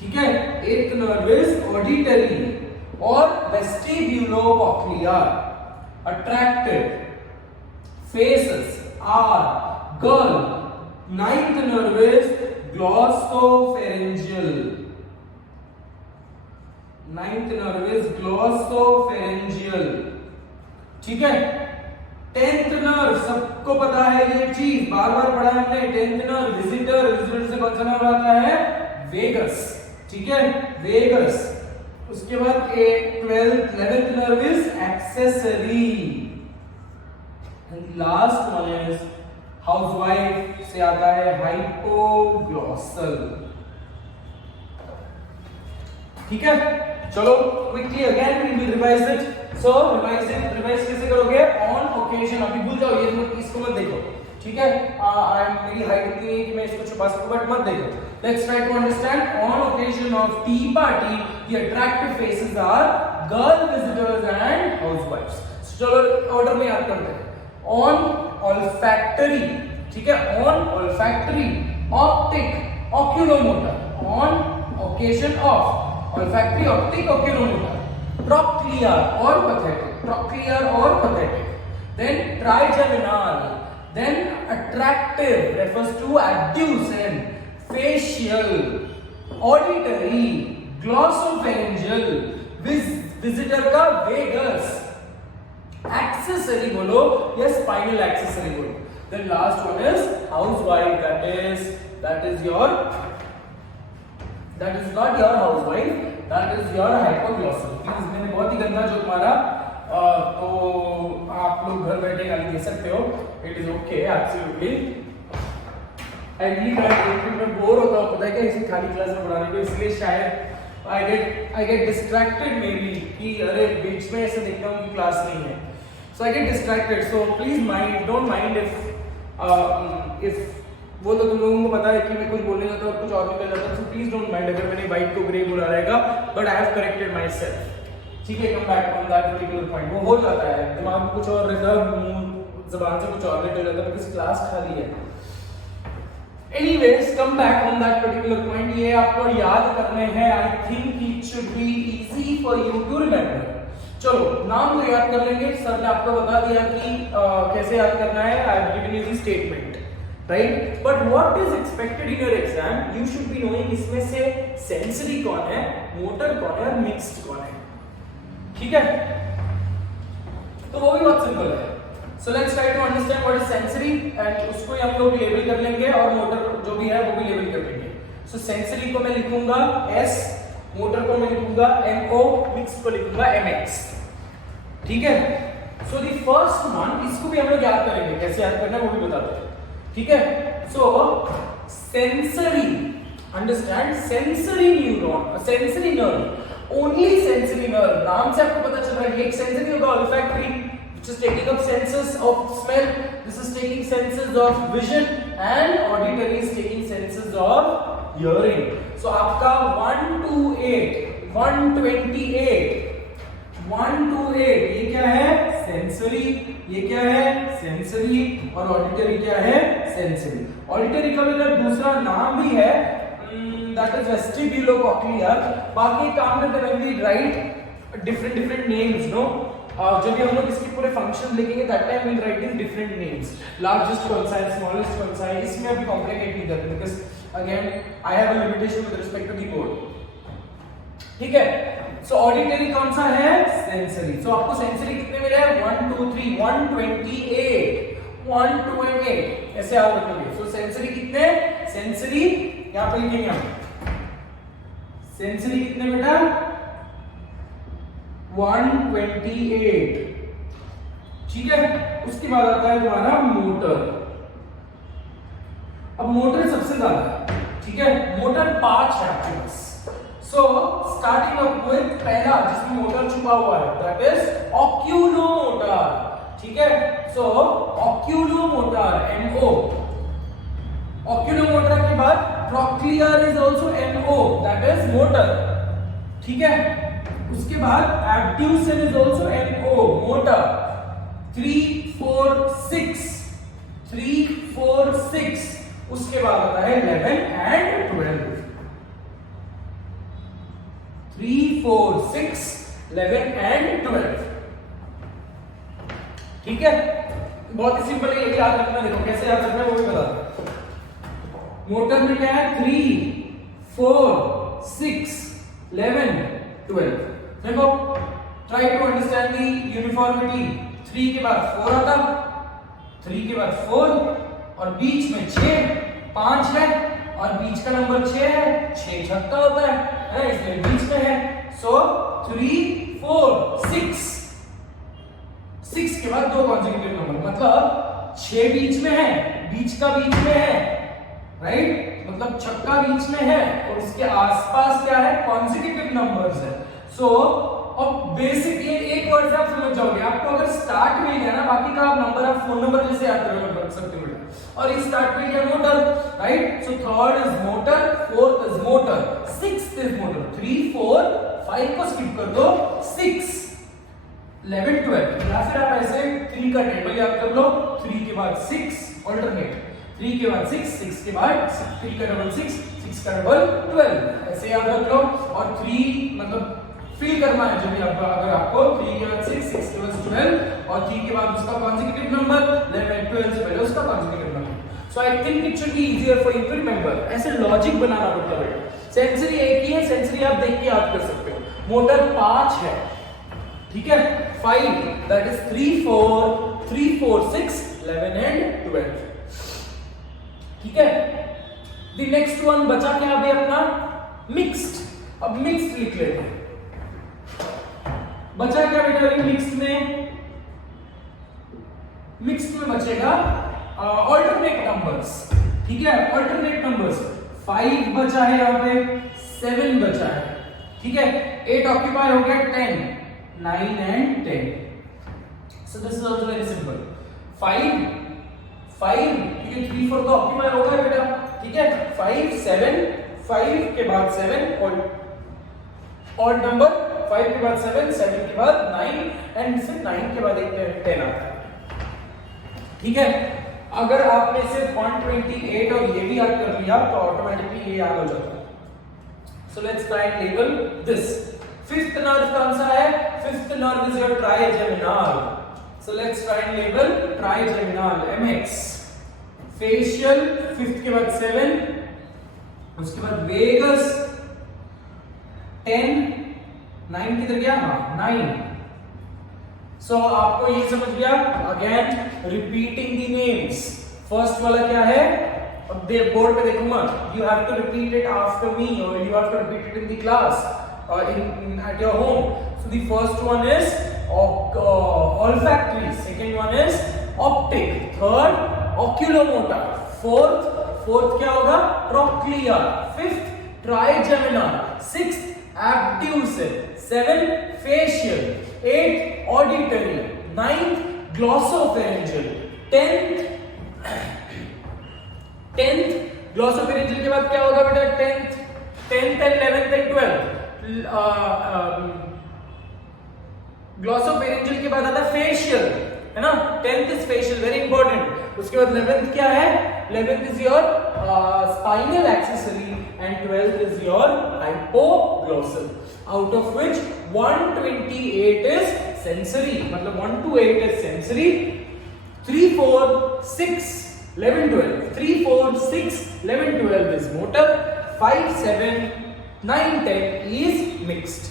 ठीक है. Eighth nerve is auditory और vestibulocochlear. Attractive faces are girl. Ninth nerve is glossopharyngeal. Ninth nerve is glossopharyngeal. ठीक है. Tenth nerve सबको पता है ये चीज, बार बार पढ़ा हमने. टेंथ नर्व विजिटर से कौन सा नर्व आता है? वेगस. ठीक है. वेगस. उसके बाद 11th nerve is accessory. Last one is housewife से आता है हाइपोग्लॉसल. ठीक है. चलो quickly again we will revise it. So revise कैसे करोगे? On occasion. अभी भूल जाओ, ये इसको मत देखो. ठीक है. मेरी हाइट इतनी है कि मैं इसको छुपा सकूं, बट मत देखो. Let's try to understand. On occasion of tea party the attractive faces are girl visitors and housewifes. चलो ऑर्डर में याद करते हैं. On olfactory. ठीक है. On olfactory, optic, oculomotor. on occasion of olfactory, optic, oculomotor. trochlear or pathetic. trochlear or pathetic. Then trigeminal. Then attractive refers to abducen, facial, auditory, glossopharyngeal, visitor का vagus, accessory बोलो या spinal accessory बोलो. Then last one is housewife. That is not your housewife. That is your hypoglossal. Please मैंने बहुत ही गंदा joke मारा, तो आप लोग घर बैठे गाली दे सकते हो. It is okay, absolutely. I really can't. मैं बोर होता हूँ, पता है क्या, इसे खाली क्लास में पढ़ाने को, इसलिए शायद I get distracted maybe कि अरे बीच में ऐसे देखता हूँ कि क्लास नहीं है. So I get distracted. So please don't mind if वो तो तुम लोगों को पता है कि मैं कुछ बोलने जाता हूँ कुछ और निकल जाता है. So please don't mind अगर मैंने व्हाइट को ग्रे बोला रहेगा, but I have corrected myself. ठीक है. Come back on that particular point. वो हो जाता है, दिमाग में कुछ और रहता है, मुंह ज़बान से कुछ और निकल जाता है because क्लास खाली है. Anyways, come back on that particular point. ये आपको याद करने हैं. I think it should be easy for you to remember. चलो नाम तो याद कर लेंगे. सर ने आपको बता दिया कि कैसे याद करना है. I have given you the statement, right? But what is expected in your exam? You should be knowing इसमें से sensory कौन है, motor कौन है और mixed कौन है. ठीक है. तो वो भी बहुत सिंपल है. So let's try to understand what is sensory and उसको हम लोग लेबल कर लेंगे और motor जो भी है वो भी लेबल कर लेंगे. So sensory को मैं लिखूंगा S, motor को मैं लिखूंगा MO, mixed को लिखूंगा MX. ठीक है. So the first one, इसको भी हम लोग याद करेंगे, कैसे याद करना है वो भी बताते हैं. ठीक है. So sensory, understand, sensory neuron, sensory nerve, only sensory nerve. नाम से आपको पता चल रहा है. एक sensory होगा olfactory, which is taking up senses of smell. This is taking senses of vision, and auditory is taking senses of hearing. So आपका 128 ये क्या है? सेंसरी। ये क्या है? सेंसरी। और ऑडिटरी क्या है? सेंसरी। ऑडिटरी का मेरा दूसरा नाम भी है, दैट इज वेस्टिब्यूलोकॉक्लियर। बाकी काम करते हैं we write different names, no. जब भी हम लोग इसके पूरे फंक्शन लिखेंगे that time we write in different names, largest कौन सा है, स्मॉलेस्ट कौन सा है। इसमें अभी कॉम्प्लिकेट नहीं करते because again I have a limitation with respect to the board. ठीक है, सो ऑडिटरी कौन सा है? सेंसरी। सो आपको सेंसरी कितने मिले हैं? 1 2 3 128 ऐसे याद रखोगे। सो सेंसरी कितने? सेंसरी यहां पे लिखेंगे हम, सेंसरी कितने बेटा? 128। ठीक है, उसके बाद आता है तुम्हारा मोटर। अब मोटर सबसे ज्यादा, ठीक है, मोटर 5 है आपके पास। सो स्टार्टिंग अप विद पहला जिसमें मोटर छुपा हुआ है दैट इज ऑक्यूलोमोटर। ठीक है, सो ऑक्यूलोमोटर NO। ऑक्यूलोमोटर के बाद trochlear is also NO, that is motor. ठीक है, उसके बाद एब्ड्यूसन इज आल्सो NO, मोटर। 3 4 6 उसके बाद आता है 11 एंड 12। 3 4 6 11 एंड 12। ठीक है, बहुत ही सिंपल है, ये याद रखना। देखो कैसे याद रखना है वो भी बता। मोटर में क्या है? 3 4 6 11 12। देखो, try to understand the uniformity. 3 के बाद 4 आता, 3 के बाद 4 और बीच में 6 5 है और बीच का नंबर 6 है। 6 छक्का होता है इसलिए बीच में है। सो 3 4 6 के बाद 2 कॉन्सेक्यूटिव नंबर, मतलब 6 बीच में है, बीच का बीच में है, राइट, मतलब छक्का बीच में है और उसके आसपास क्या है? कॉन्सेक्यूटिव नंबर्स है। सो अब बेसिक ये एक वर्ड से आप समझ जाओगे। आपको अगर स्टार्ट मिल गया ना, बाकी का आप नंबर, आप फोन नंबर जैसे याद कर सकते हो। और इस स्टार्ट में क्या? Motor, right. So third is motor, fourth is motor, sixth is motor. 3 4 5 को स्किप कर दो, 6 11 12। या फिर आप ऐसे 3 का टेबल याद कर लो। 3 के बाद 6 ऑल्टरनेट, 3 के बाद 6 के बाद 3 का डबल 6 का डबल 12, ऐसे याद रख लो। और 3 मतलब फील करना है जब भी आपका, अगर आपको 3 के बाद 6 के बाद 12 और 3 के बाद उसका कॉन्सेक्यूटिव नंबर 11 12 से पहले उसका consecutive number. So I think it should be easier for you to remember. ऐसे लॉजिक बनाना पड़ता है। सेंसरी एक ही है, सेंसरी आप देख के याद कर सकते हो। मोटर 5 है, ठीक है, 5 दैट इज 3 4 6 11 एंड 12। ठीक है, द नेक्स्ट वन बचा क्या अभी अपना? मिक्स्ड। अब मिक्स्ड लिख लेते हैं। बचा क्या बेटा मिक्स्ड में? मिक्स्ड में बचेगा ऑल्टरनेट नंबर्स। ठीक है, ऑल्टरनेट नंबर्स 5 बचा है, यहां पे 7 बचा है। ठीक है, 8 ऑक्यूपाई हो गया, 10 9 and 10। So this is also very simple. 5 क्योंकि 3 4 तो ऑक्यूपाई हो गया बेटा। ठीक है, 5 7 5 के बाद 7 और नंबर 5 के बाद 7 के बाद 9 एंड फिर 9 के बाद एक 10 आता है। ठीक है, अगर आपने सिर्फ 128 और ये भी याद कर लिया तो ऑटोमेटिकली ये याद हो जाता है। So let's try and label this. Fifth nerve कौन सा है? Fifth nerve is your trigeminal. So let's try and label trigeminal, MX। Facial 5th के बाद 7, उसके बाद वेगस 10 9 किधर गया? 9। सो आपको ये समझ गया। Again repeating the names. First वाला क्या है? अब दे बोर्ड पे देखो मत, you have to repeat it after me और you have to repeat it in the class or in at your home. So the first one is olfactory, second one is optic, third oculomotor, fourth क्या होगा? Trochlear, fifth trigeminal, sixth abducent, seventh facial, eighth auditory, ninth glossopharyngeal, tenth ग्लॉसोफेरिंजियल के बाद क्या होगा बेटा? 10th and 11th and 12th। ग्लॉसोफेरिंजियल के बाद आता है फेशियल, है ना? 10th is facial, very important. उसके बाद 11th क्या है? 11th is your spinal accessory and 12th is your hypoglossal, out of which 128 is sensory, मतलब 1 to 8 is sensory, 3, 4, 6, 11, 12, 3, 4, 6, 11, 12 is motor, 5, 7, 9, 10 is mixed।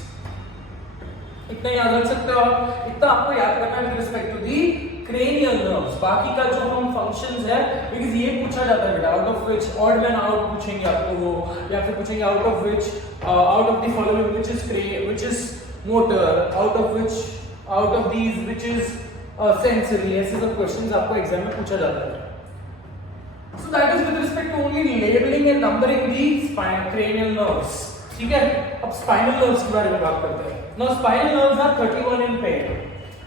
इतना याद रख सकते हो आप? इतना आपको याद करना है with respect to the cranial nerves. बाकी का जो हम फंक्शंस है, बिकॉज़ ये पूछा जाता है बेटा, out of which odd man out पूछेंगे आपको वो, या फिर पूछेंगे out of which out of the following which is motor, out of these which is sensory. ऐसे सब क्वेश्चंस आपको एग्जाम में पूछा जाता है। So that is with respect to only labeling and numbering the cranial nerves। ठीक है, अब spinal nerves के बारे में बात करते हैं। Now spinal nerves are 31 in pair,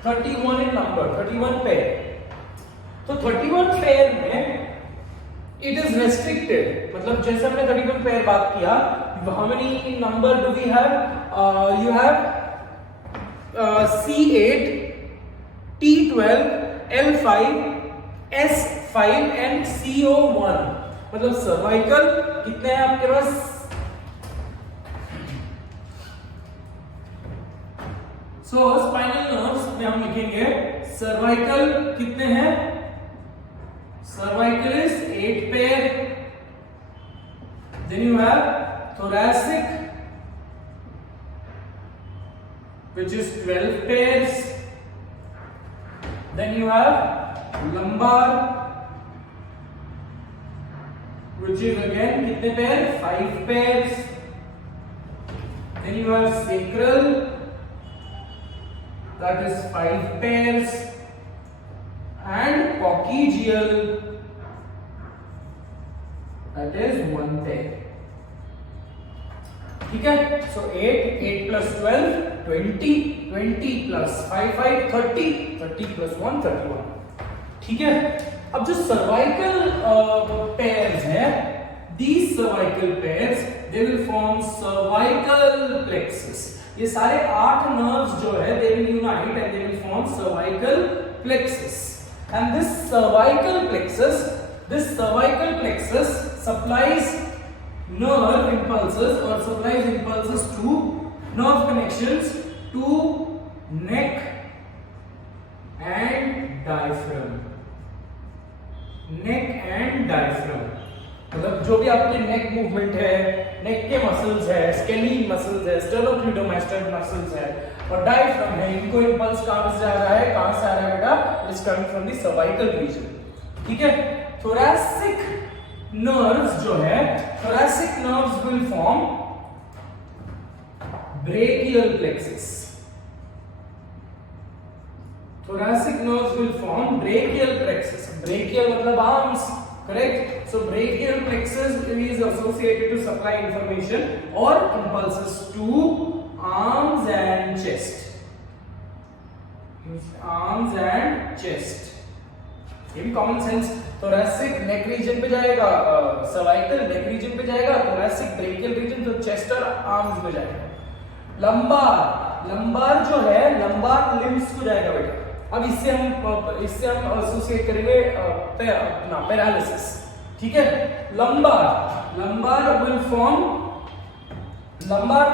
31 in number, 31 pair। तो 31 pair में it is restricted, मतलब जैसे हमने 31 pair बात किया, how many number do we have? You have C8, T12, L5, S5 and CO1, मतलब सर्वाइकल कितने हैं आपके पास? सो स्पाइनल नर्व्स में हम लिखेंगे सर्वाइकल कितने हैं? Cervical is 8 pair, then you have thoracic which is 12 pairs, then you have lumbar which is again kitne pair? 5 pairs, then you have sacral, that is 5 pairs, and coccygeal, that is 1 pair। ठीक है, so 8 plus 12 20, 20 plus 5 30, 30 plus 1 31। ठीक है, अब जो cervical pairs है, these cervical pairs they will form cervical plexus। ये सारे 8 nerves जो है they will unite and they will form cervical plexus, and this cervical plexus supplies nerve impulses or supplies impulses to nerve connections to neck and diaphragm, neck and diaphragm। मतलब जो भी आपके neck movement है, नेक के muscles है, scalene muscles है, स्टेर्नोक्लेडोमास्टोइड muscles है और डायफ्राम है, इनको इंपल्स कहां से आ रहा है? कहां से आ रहा है बेटा? It is coming from the cervical reason. ठीक है, थोरैसिक नर्व्स जो है, thoracic nerves will form brachial plexus, thoracic nerves will form brachial plexus, brachial मतलब arms, correct? So brachial plexus is associated to supply information or impulses to arms and chest, arms and chest। ये भी common sense. thoracic neck region पे जाएगा, cervical neck region पे जाएगा, thoracic brachial region तो chest और arms में जाएगा। lumbar जो है lumbar limbs को जाएगा बेटा। अब इससे हम एसोसिएट करेंगे अपना पैरालिसिस। ठीक है, lumbar will form lumbar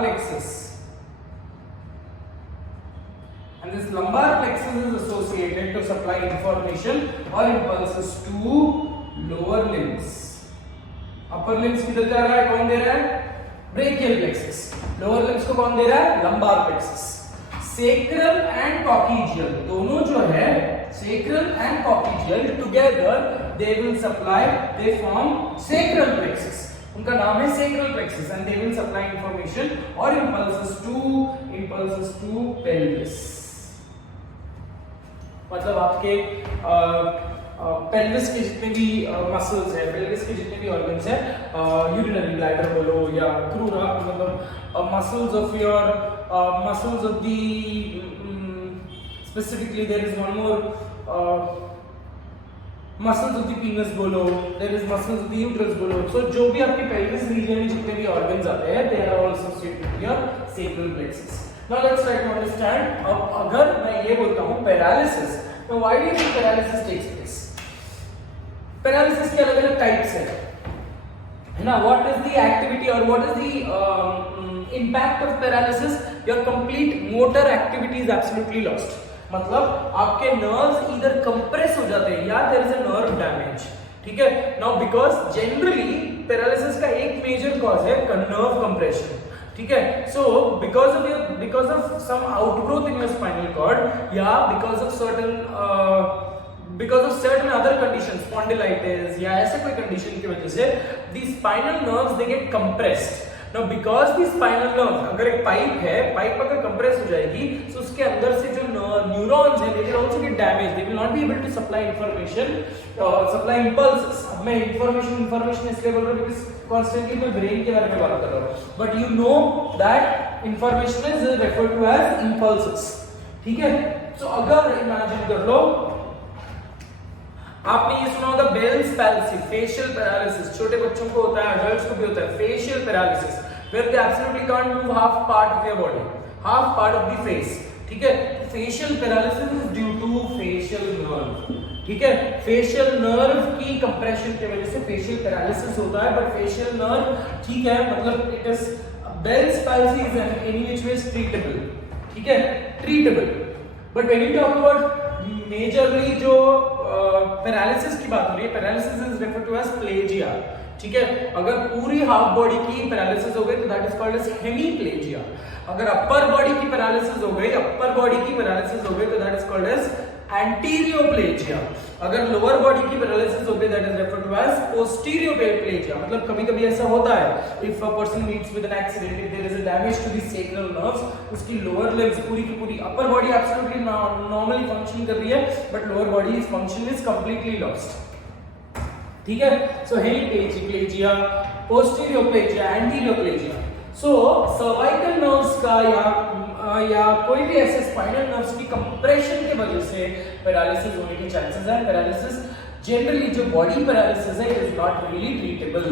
plexus, and this lumbar plexus is associated to supply information or impulses to lower limbs। upper limbs किधर जा रहा है? कौन दे रहा है? brachial plexus। lower limbs को कौन दे रहा है? lumbar plexus। sacral and coccygeal दोनों जो है, sacral and coccygeal together they will supply, they form sacral plexus। उनका नाम है sacral plexus and they will supply information or impulses to pelvis। मतलब आपके पेल्विस के जितने भी मसल्स है, पेल्विस के जितने भी ऑर्गन्स है, यूरिनरी ब्लैडर बोलो या क्रूरा, मतलब muscles of your muscles of the specifically there is one more muscles of the penis बोलो, there is muscles of the uterus बोलो, सो जो भी आपके पेल्विस रीजन में जितने भी ऑर्गन्स आते हैं they are all associated with your sacral plexus. Now let's try to understand. अब अगर मैं ये बोलता हूं पैरालिसिस, तो why do you think paralysis takes place? Paralysis के अलग-अलग टाइप्स है ना। व्हाट इज द एक्टिविटी और what is the impact of paralysis? Your complete motor activity is absolutely lost. मतलब आपके नर्व्स इधर कंप्रेस हो जाते हैं या there is a nerve damage, ठीक है। नाउ बिकॉज जनरली पैरालिसिस का एक मेजर कॉज है नर्व कंप्रेशन, ठीक है। So because of some outgrowth in your spinal cord या because of certain other condition, spondylitis या ऐसे कोई कंडीशन की वजह से the spinal nerves they get compressed. Now because the spinal nerve, अगर एक पाइप है, पाइप अगर कंप्रेस हो जाएगी तो उसके अंदर से जो न्यूरॉन्स हैं they will also get damaged, they will not be able to supply information, supply impulses। अब मैं information इसलिए बोल रहा हूँ because constantly मैं brain के बारे में बात कर रहा हूँ, but you know that information is referred to as impulses, ठीक है। so अगर imagine कर लो आपने ये सुना होगा बेल्स पैल्सी, फेशियल पैरालिसिस, छोटे बच्चों को होता है, एडल्ट्स को भी होता है facial paralysis, where they absolutely can't move half part of their body, half part of the face, ठीक है। Facial paralysis is due to facial nerve, ठीक है। फेशियल नर्व की कंप्रेशन की वजह से फेशियल पैरालिसिस होता है, बट फेशियल नर्व ठीक है, मतलब it is Bell's palsy is any which way treatable, ठीक है, treatable. But when you talk about majorly जो पैरालिसिस की बात हो रही है, paralysis is referred to as plegia, ठीक है। अगर पूरी हाफ बॉडी की पैरालिसिस हो गई तो that is called as hemiplegia. अगर अपर बॉडी की पैरालिसिस हो गई, तो that is called as anterioplegia. अगर लोअर बॉडी की पैरालिसिस हो गई that is referred to as posterioplegia. मतलब कभी-कभी ऐसा होता है if a person meets with an accident, if there is a damage to the sacral nerves, उसकी लोअर लिम्स पूरी की पूरी, upper body absolutely normally function कर रही है but lower body is function is completely lost, ठीक है। सो hemiplegia, पोस्टीरियोप्लेजिया, एंटीरियोप्लेजिया। सो cervical nerves का या कोई भी ऐसे स्पाइनल नर्व्स की कंप्रेशन की वजह से पैरालिसिस होने के चांसेस हैं। पैरालिसिस जनरली जो बॉडी पैरालिसिस है it is not really treatable,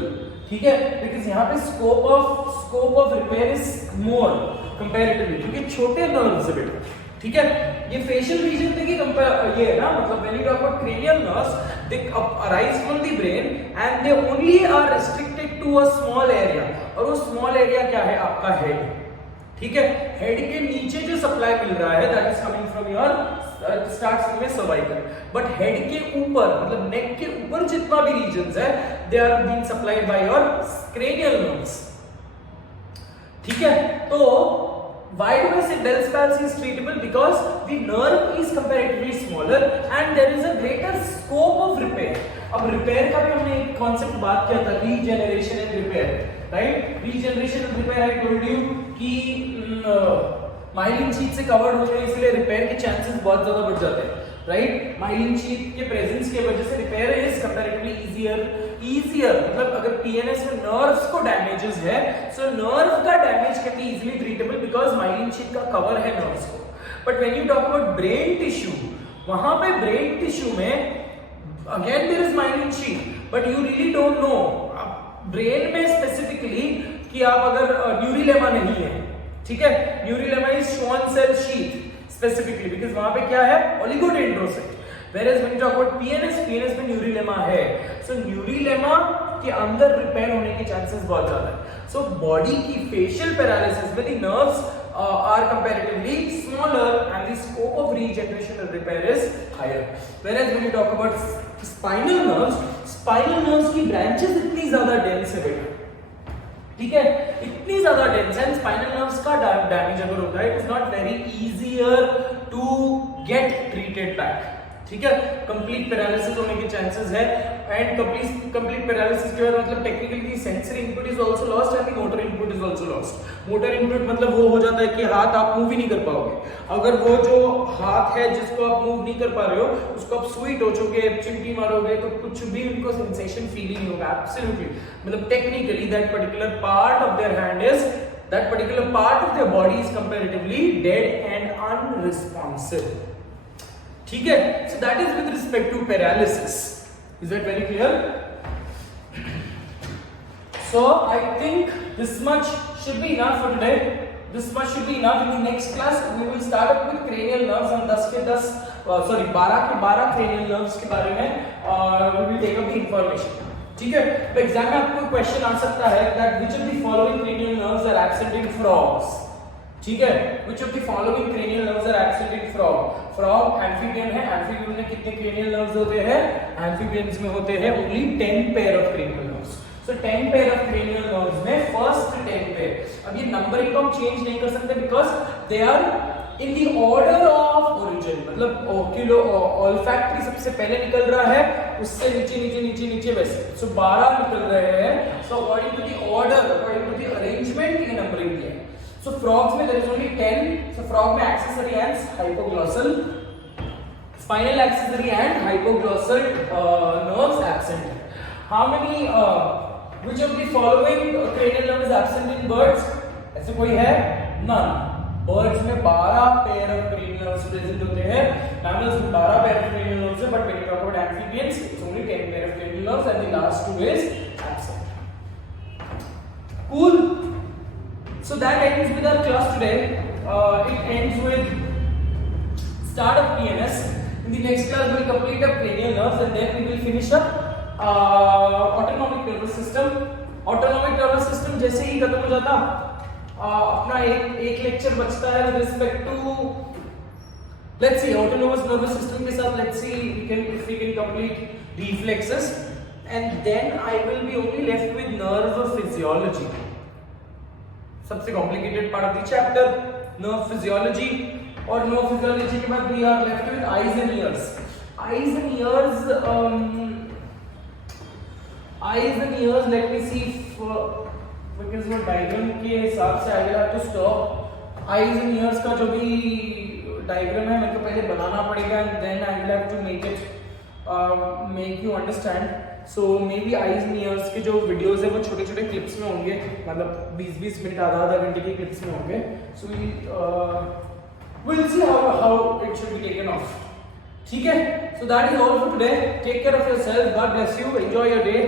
ठीक है, बिकॉज़ यहाँ पे scope of repair is more comparatively, क्योंकि छोटे नर्व्स है बेटा, ठीक है। ये फेशियल रीजन देखिए ये है ना, मतलब when you talk about cranial nerves they arise from the brain and they only are restricted to a small area, और वो स्मॉल एरिया क्या है? आपका हेड, ठीक है। हेड के नीचे जो सप्लाई मिल रहा है that is coming from your starts from your cervical, but head के ऊपर मतलब नेक के ऊपर जितना भी रीजन्स है they are being supplied by your cranial nerves, ठीक है। तो why do I say Bell's palsy is treatable? Because the nerve is comparatively smaller and there is a greater scope of repair. अब repair का भी हमने एक concept बात किया था, regeneration and repair, right? Regeneration and repair I told you कि myelin sheath से कवर्ड हो जाए इसलिए रिपेयर के चांसेस बहुत ज्यादा बढ़ जाते हैं, राइट। माइलिन शीट के प्रेजेंस की वजह से रिपेयर इज कंपैरेटिवली इजियर, मतलब अगर पीएनएस में नर्व्स को डैमेजेस है सो नर्व का damage can be easily treatable because myelin sheet का कवर है नर्व्स को। But when you talk about brain tissue, वहां पे ब्रेन टिश्यू में again there is myelin sheet but you really don't know brain में specifically कि आप अगर न्यूरिलेमा नहीं है, ठीक है, neurilemma is Schwann cell sheet specifically because वहां पे क्या है? Oligodendrocyte. Whereas when you talk about PNS में न्यूरिलेमा है, so न्यूरिलेमा के अंदर रिपेयर होने के चांसेस बहुत ज्यादा है। So बॉडी की फेशियल पैरालिसिस में the nerves are comparatively smaller and the scope of regeneration and repair is higher. Whereas when you talk about spinal nerves की ब्रांचेस इतनी ज्यादा डेंस है बेटा, ठीक है, इतनी ज्यादा डेंस है। स्पाइनल नर्व्स का डैमेज अगर होता है it is not very easier to get treated back, ठीक है। कंप्लीट पैरालिसिस होने के चांसेस है एंड कंप्लीट पैरालिसिस के बाद मतलब technically sensory input is also lost and motor input is also lost. Motor input मतलब वो हो जाता है कि हाथ आप मूव ही नहीं कर पाओगे। अगर वो जो हाथ है जिसको आप मूव नहीं कर पा रहे हो उसको आप सुई टोचोगे, चिमटी मारोगे तो कुछ भी उनको सेंसेशन फील ही नहीं होगा एब्सोल्युटली। मतलब technically that particular part of their hand is that particular part of their body is comparatively dead and unresponsive, ठीक है। So that is with respect to paralysis, Is that very clear? So I think this much should be enough for today. This much should be enough. In the next class we will start up with cranial nerves. हम 10 के 10 12 के 12 cranial nerves के बारे में we will take up the information. ठीक है? तो exam में आपको क्वेश्चन आ सकता है that which of the following cranial nerves are absent in frogs. ठीक है? Which of the following cranial nerves are absent in frog? Frog amphibian है. Amphibian में कितने cranial nerves होते हैं? Amphibians में होते हैं only 10 pair of cranial nerves. So 10 pair of cranial nerves में first 10 pair. अब ये नंबरिंग को हम चेंज नहीं कर सकते because they are in the order of origin. मतलब ओक्यूलो olfactory सबसे पहले निकल रहा है, उससे नीचे नीचे नीचे नीचे वैसे. So 12 निकल रहे हैं. So according to the order, according to the arrangement ये नंबरिंग किया है. So frogs में there is only 10. So frog में accessory and hypoglossal, spinal accessory and hypoglossal nerves absent. How many which of the following cranial nerve is absent in birds? ऐसे कोई है? None. Birds में 12 pair of cranial nerves present होते हैं. Mammals में 12 pair of cranial nerves है, but when you talk about amphibians, it's only 10 pair of cranial nerves, and the last two is absent. Cool. So that ends with our class today. It ends with start of PNS. In the next class, we will complete up cranial nerves, and then we will finish up autonomic nervous system. Autonomic nervous system जैसे ही खत्म हो जाता अपना एक lecture बचता है with respect to let's see autonomous nervous system के साथ let's see if we can complete reflexes and then I will be only left with nerve physiology. सबसे complicated part of the chapter nerve physiology. और nerve physiology के बाद we are left with eyes and ears. Eyes and ears eyes and ears, let me see if because वो diagram के हिसाब से I will have to stop. eyes and ears का जो भी diagram है मेरे को पहले बनाना पड़ेगा and then I will have to make it make you understand. So maybe eyes and ears के जो videos है वो छोटे छोटे clips में होंगे, मतलब 20-20 मिनट आधा घंटे के clips में होंगे. So we'll see how it should be taken off. ठीक है? So that is all for today. Take care of yourself. God bless you. Enjoy your day.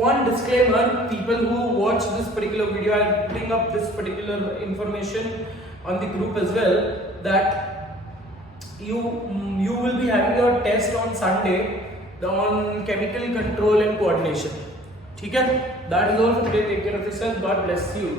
One disclaimer: people who watch this particular video, I'll bring up this particular information on the group as well. That you will be having your test on Sunday on chemical control and coordination. ठीक है? That is all for today. Take care of yourself. God bless you.